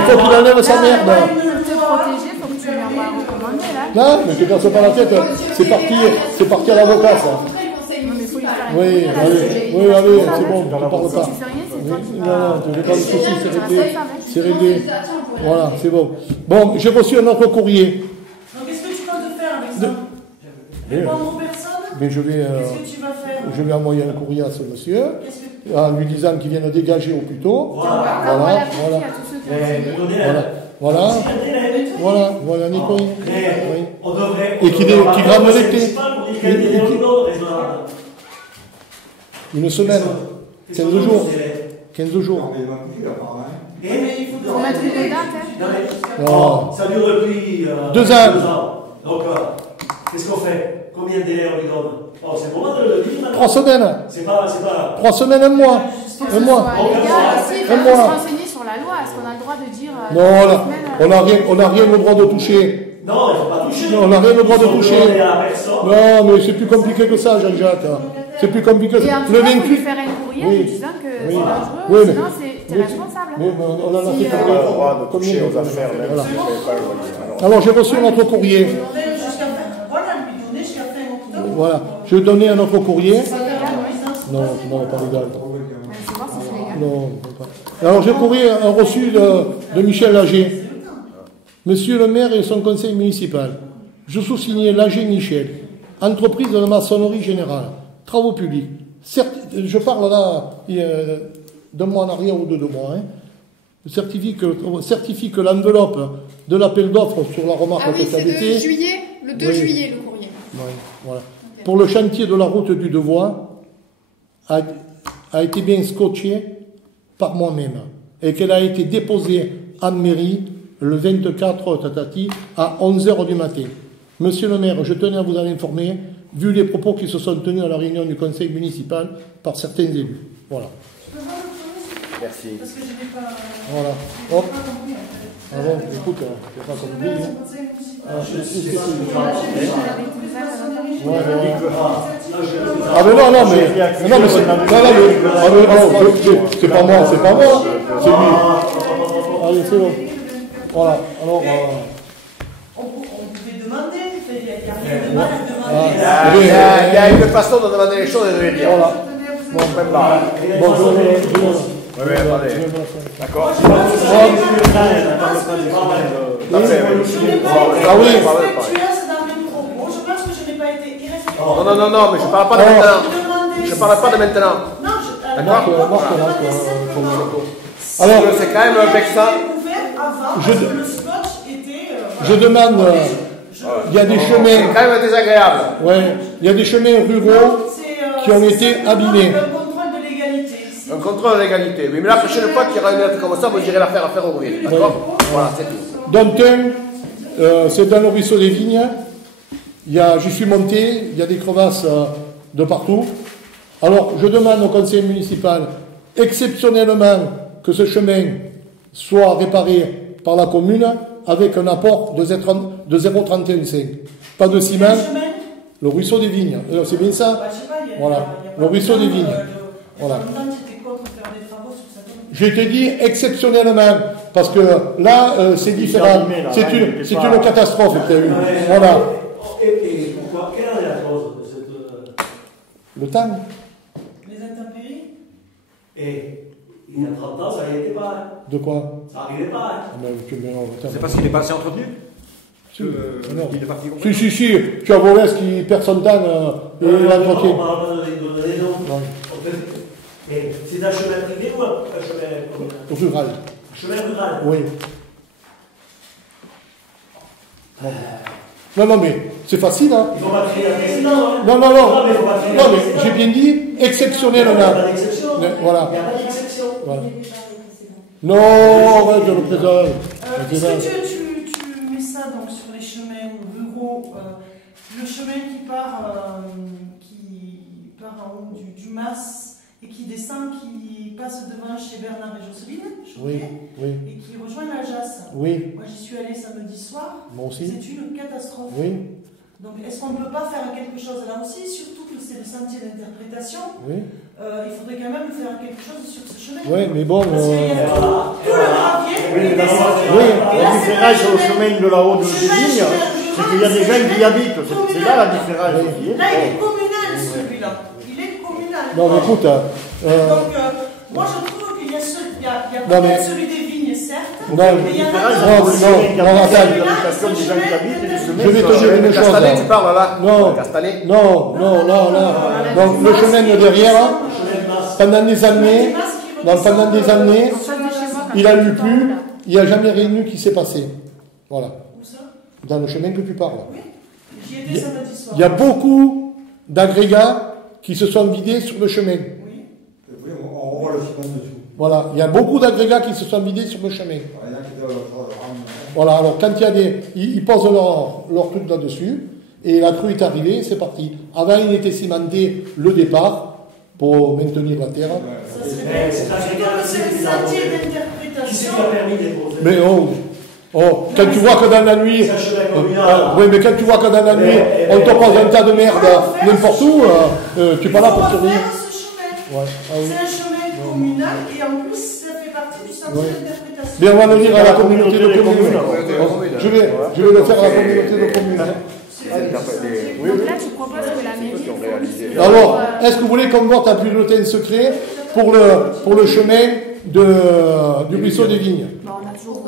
faut qu'il enlève sa merde. Pour te protéger, il faut que tu lui envoies un recommandé là. Non, mais tu ne casses pas la tête. C'est parti à l'avocat, ça. Non, mais il faut Oui, allez, c'est bon, tu ne parles pas. Si tu fais rien, c'est toi qui vas... Non, tu n'as pas de soucis, c'est réglé. Voilà, c'est bon. Bon, j'ai reçu un autre courrier. Donc, qu'est-ce que tu comptes faire avec ça? Répondre aux personnes? Mais je vais, qu'est-ce que tu vas faire? Je vais envoyer un courrier à ce monsieur, en lui disant qu'il vienne dégager au plus tôt. Voilà, Nico. On devrait. Et qui grame l'été. Une semaine. 15 jours. 15 jours. Mais il faut mettre une date. Non. Ça dure depuis 2 ans. Donc, qu'est-ce qu'on fait? Combien de délais on lui donne? Oh, c'est le moment de le dire. 3 semaines. C'est pas. 3 semaines, 1 mois. Un mois. Il faut se renseigner sur la loi. Est-ce qu'on a le droit de dire. Non, on n'a rien le droit de toucher. Non, il ne faut pas toucher. Non, on n'a rien le droit de toucher. Non, mais c'est plus compliqué que ça, Jean-Jacques. C'est plus compliqué que ça. Le vaincu. Faire un courrier en disant que c'est dangereux, sinon c'est responsable. Mais on en a fait On a le droit de toucher aux affaires, même voilà. si je ne fais pas le volet. Alors, j'ai reçu un autre courrier. Voilà, je vais donner un autre courrier. Non, pas légal. Non, pas. Alors, j'ai reçu de Michel Lager. Monsieur le maire et son conseil municipal, je sous-signais Lager Michel, entreprise de maçonnerie générale, travaux publics. Je parle là d'un mois en arrière ou de 2 mois. Certifie que l'enveloppe de l'appel d'offres sur la remarque que ça a été. Le 2 juillet, le courrier. Oui, voilà. Okay. Pour le chantier de la route du Devois, a été bien scotché par moi-même et qu'elle a été déposée en mairie le 24 à 11h du matin. Monsieur le maire, je tenais à vous en informer, vu les propos qui se sont tenus à la réunion du conseil municipal par certains élus. Voilà. Merci. Parce que je n'ai pas. Voilà. Hop. Ah bon, écoute, je n'ai pas compris. Ah mais non, c'est pas moi, c'est lui. Allez, c'est bon. Voilà, alors... On pouvait demander, il n'y a rien de mal à demander. Il y a une façon de demander les choses et de les dire. Voilà. Bon, même pas. Bon, oui, attendez. D'accord. Ah oui. Non, mais je ne parle pas de maintenant. Je ne parle pas de maintenant. D'accord. Alors, c'est quand même vexant. Je demande, il y a des chemins. C'est quand même désagréable. Ouais, il y a des chemins ruraux qui ont été abîmés. Un contrôle de légalité. Mais la prochaine fois qu'il y aura une lettre comme ça, vous direz l'affaire à faire ouvrir. D'accord. Voilà, c'est tout. Donc, c'est dans le ruisseau des Vignes. J'y suis monté, il y a des crevasses de partout. Alors, je demande au conseil municipal, exceptionnellement, que ce chemin soit réparé par la commune avec un apport de 0,31,5. Pas de ciment. Le ruisseau des Vignes. C'est bien ça? Voilà. Le ruisseau des Vignes. Voilà. Je t'ai dit exceptionnellement, parce que là, c'est différent. C'est une catastrophe que tu as eue. Voilà. Et pourquoi? Quelle est la cause de cette... Le temps. Les intempéries. Et il y a 30 ans, ça n'y était pas. De quoi? Ça n'arrivait pas. C'est parce qu'il est passé entre nuls? Si, si, tu as Volès qui perd son temps et l'entretien. On parle pas de raison. C'est un chemin privé ou un chemin rural? Chemin rural. Oui. Non, mais c'est facile, hein. Il faut pas créer un président, hein. Non, mais j'ai bien dit exceptionnellement. Il n'y a pas d'exception. Voilà. Il n'y a pas d'exception. Voilà. Non, arrête, je le présente. Est-ce que tu mets ça donc sur les chemins ruraux, le chemin qui part en haut du Mas et qui descend, qui passe devant chez Bernard et Jocelyne, oui. Et qui rejoint la Jasse. Oui. Moi, j'y suis allée samedi soir. Moi aussi. C'est une catastrophe. Oui. Donc, est-ce qu'on ne peut pas faire quelque chose là aussi, surtout que c'est le sentier d'interprétation? Oui. Il faudrait quand même faire quelque chose sur ce chemin. Oui, mais bon. Parce qu'il y a tout le gravier. La différence au chemin de là-haut de Vignes, c'est qu'il y a des gens qui y habitent. C'est là la différence. Là, il est communal celui-là. Il est Non, mais écoute. Moi, je trouve qu'il y a, peut-être celui des vignes, certes. Non, attends. Je vais te dire une chose. Castanet, tu parles là? Non. Castanet? Non. Donc, le chemin de derrière, pendant des années, il a eu plus, il n'y a jamais rien eu qui s'est passé. Voilà. Où ça? Dans le chemin que tu parles. Oui, j'y étais samedi soir. Il y a beaucoup d'agrégats qui se sont vidés sur le chemin. Oui. On voit le ciment dessous. Voilà, il y a beaucoup d'agrégats qui se sont vidés sur le chemin. Voilà, alors quand il y a ils posent leur truc là-dessus, et la crue est arrivée, c'est parti. Avant, il était cimenté le départ pour maintenir la terre. C'est un sentier d'interprétation. Qui c'est qui a permis des projets? Mais quand tu vois que dans la nuit, oui, mais quand tu vois que dans la nuit, on te pose un tas de merde n'importe où, tu n'es pas là pour survivre. Ouais. C'est un chemin communal et en plus, ça fait partie du sentier d'interprétation. Mais on va le dire à la communauté de communes. Je vais le faire à la communauté de communes. Donc là, tu proposes que la mairie... Alors, est-ce que vous voulez qu'on vote un bulletin secret pour le chemin du ruisseau des vignes? On a toujours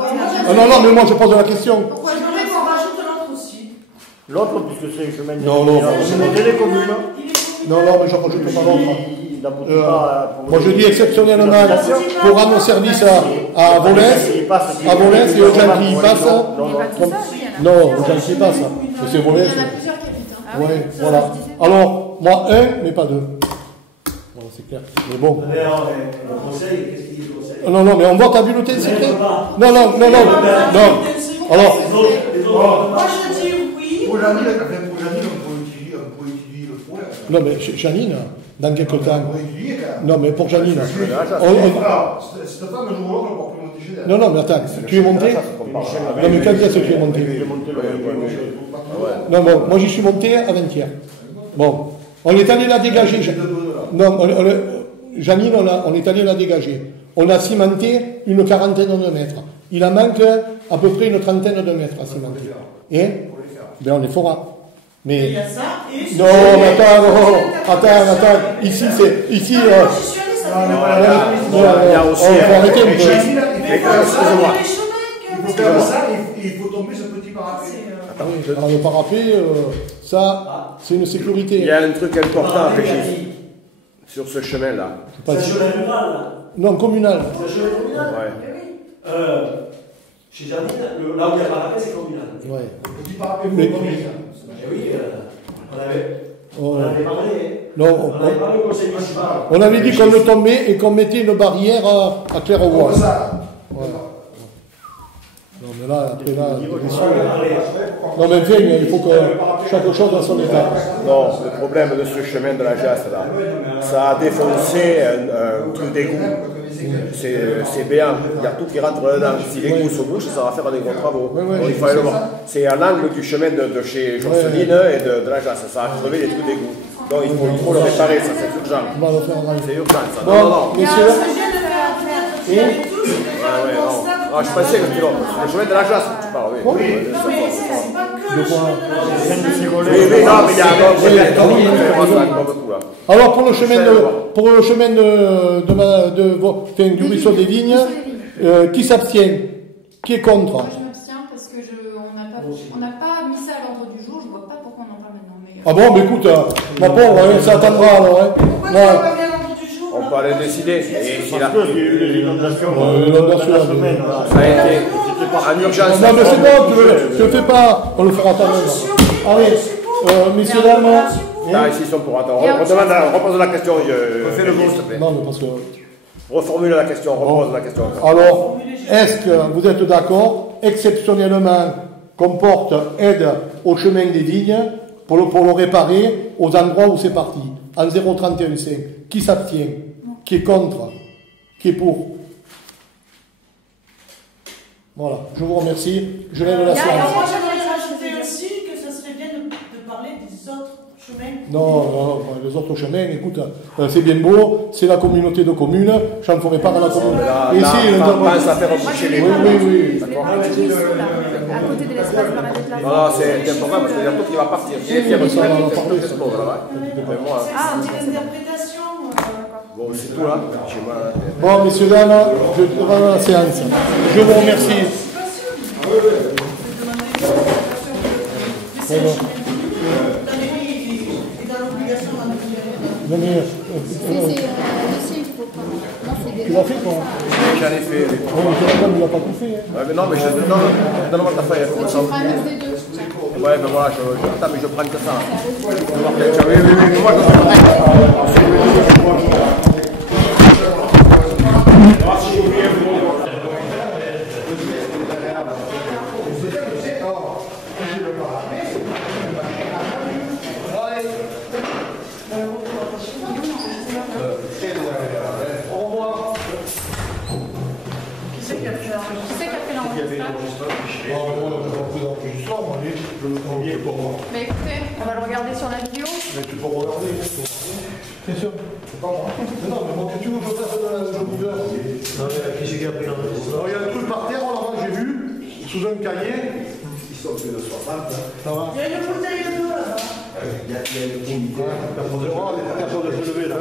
Non, mais moi je pose la question. Pourquoi je voudrais qu'on rajoute l'autre aussi? L'autre, puisque c'est le chemin de Non, des communes. Non, mais je rajoute pas l'autre. Moi je dis exceptionnellement pour rendre service à Volens et aux gens qui y passent. Non, aux gens qui y passent. C'est Volens. Il y en a plusieurs qui habitent. Oui, voilà. Alors, moi un, mais pas deux. Voilà, c'est clair. Mais bon. Le conseil, qu'est-ce qu'il dit le conseil? Non, mais on vote à bulletin secret. Non. Alors. Moi je dis oui. Pour Janine, on peut étudier le foyer. Non, mais Janine, dans quelques temps. Non, mais pour Janine. Cette femme, un jour ou l'autre, on va plus monter chez elle. Non, mais attends, tu es monté? Non, mais quand est-ce que tu es monté? Non, bon, moi j'y suis monté avant-hier. Bon, on est allé la dégager. Non, Janine, on est allé la dégager. On a cimenté une quarantaine de mètres. Il en manque à peu près une trentaine de mètres à cimenter. Et ben on les fera. Mais il y a ça et non, mais attends. Ici, c'est. Ici. Il y a aussi. On va arrêter un peu. Excusez-moi. Il faut faire ça, il faut tomber ce petit parapet. Alors, le parapet, ça, c'est une sécurité. Il y a un truc important à pêcher sur ce chemin-là. C'est un chemin rural, là. Non, communal. C'est un chemin communal. Ouais. Chez Janine, là où il y a parapet, c'est communal. Ouais. Petit parapet, Mais oui, on avait parlé. Non, on avait parlé au conseil municipal. on avait dit qu'on le tombait et qu'on mettait une barrière à Clairevoie. Comme ça. Ouais. Non, mais là, après, là, non, mais enfin, il faut que chaque chose a son état. Non, le problème de ce chemin de la Jasse, là, ça a défoncé un truc d'égout. C'est béant, il y a tout qui rentre dedans. Si l'égout se bouche, ça va faire des gros travaux. Donc, il faut aller le voir. C'est à l'angle du chemin de chez Jocelyne et de la Jasse. Ça a crevé les trucs d'égout. Donc il faut le réparer, ça c'est urgent. C'est urgent, ça. Non, messieurs. Je pensais que c'était le chemin de la Jasse que tu parles. Oui, c'est pas que le chemin de la Jasse. Alors pour le chemin du ruisseau des vignes, qui s'abstient? Qui est contre? Moi, je m'abstiens parce que on n'a pas mis ça à l'ordre du jour. Je vois pas pourquoi on en parle maintenant. Mais, Ah bon, mais écoute, ma pauvre, ça attendra alors. Pourquoi tu n'as pas mis à l'ordre du jour? On peut aller décider. Et si la l'inondation ça a été en urgence. Non, mais c'est bon, tu ne fais pas, on le fera quand même. Allez, messieurs, dames. Là, ici, ils sont pour attendre. Repose la question. Fais le mot, s'il te plaît. Non, mais parce que. Reformule la question, repose la question. Alors, est-ce que vous êtes d'accord, exceptionnellement, qu'on porte aide au chemin des vignes pour le réparer aux endroits où c'est parti, en 0,31,5? Qui s'abstient? Qui est contre? Qui est pour? Voilà, je vous remercie. Je lève la séance. Moi, j'aimerais rajouter aussi que ce serait bien de parler des autres chemins. Non, les autres chemins, écoute, c'est bien beau, c'est la communauté de communes, j'en ferai pas à la commune. Ça fait reboucher les oui. À côté de l'espace par la déplacement. Non, c'est important parce qu'il y a tout qui va partir. Ah, on dit l'interprétation. C'est tout là. Chez moi. Bon, messieurs, dames, je rends la séance. Je vous remercie. Non, mais, C'est un dossier qu'il faut prendre. Non, c'est des tu l'as fait, toi? J'en ai fait. Oui, mais tu l'as pas tout fait. Hein. Ouais, mais non, mais donne-moi ta feuille. Tu feras un mix des deux. Ouais, ben voilà, attends, mais je prends que ça. Oui, moi Mais écoutez, on va le regarder sur la vidéo. Mais tu peux regarder. C'est sûr. C'est pas moi. Non, mais moi, que tu veux que je fasse dans la bougeoire. Non, mais qui c'est qui a pris l'enregistrement? Il y a un truc par terre, là-bas, j'ai vu, sous un cahier. Ils sont plus de 60. Ça va. Il y a une bouteille d'eau là-bas. Il y a une bouteille. Personne de se lever, là.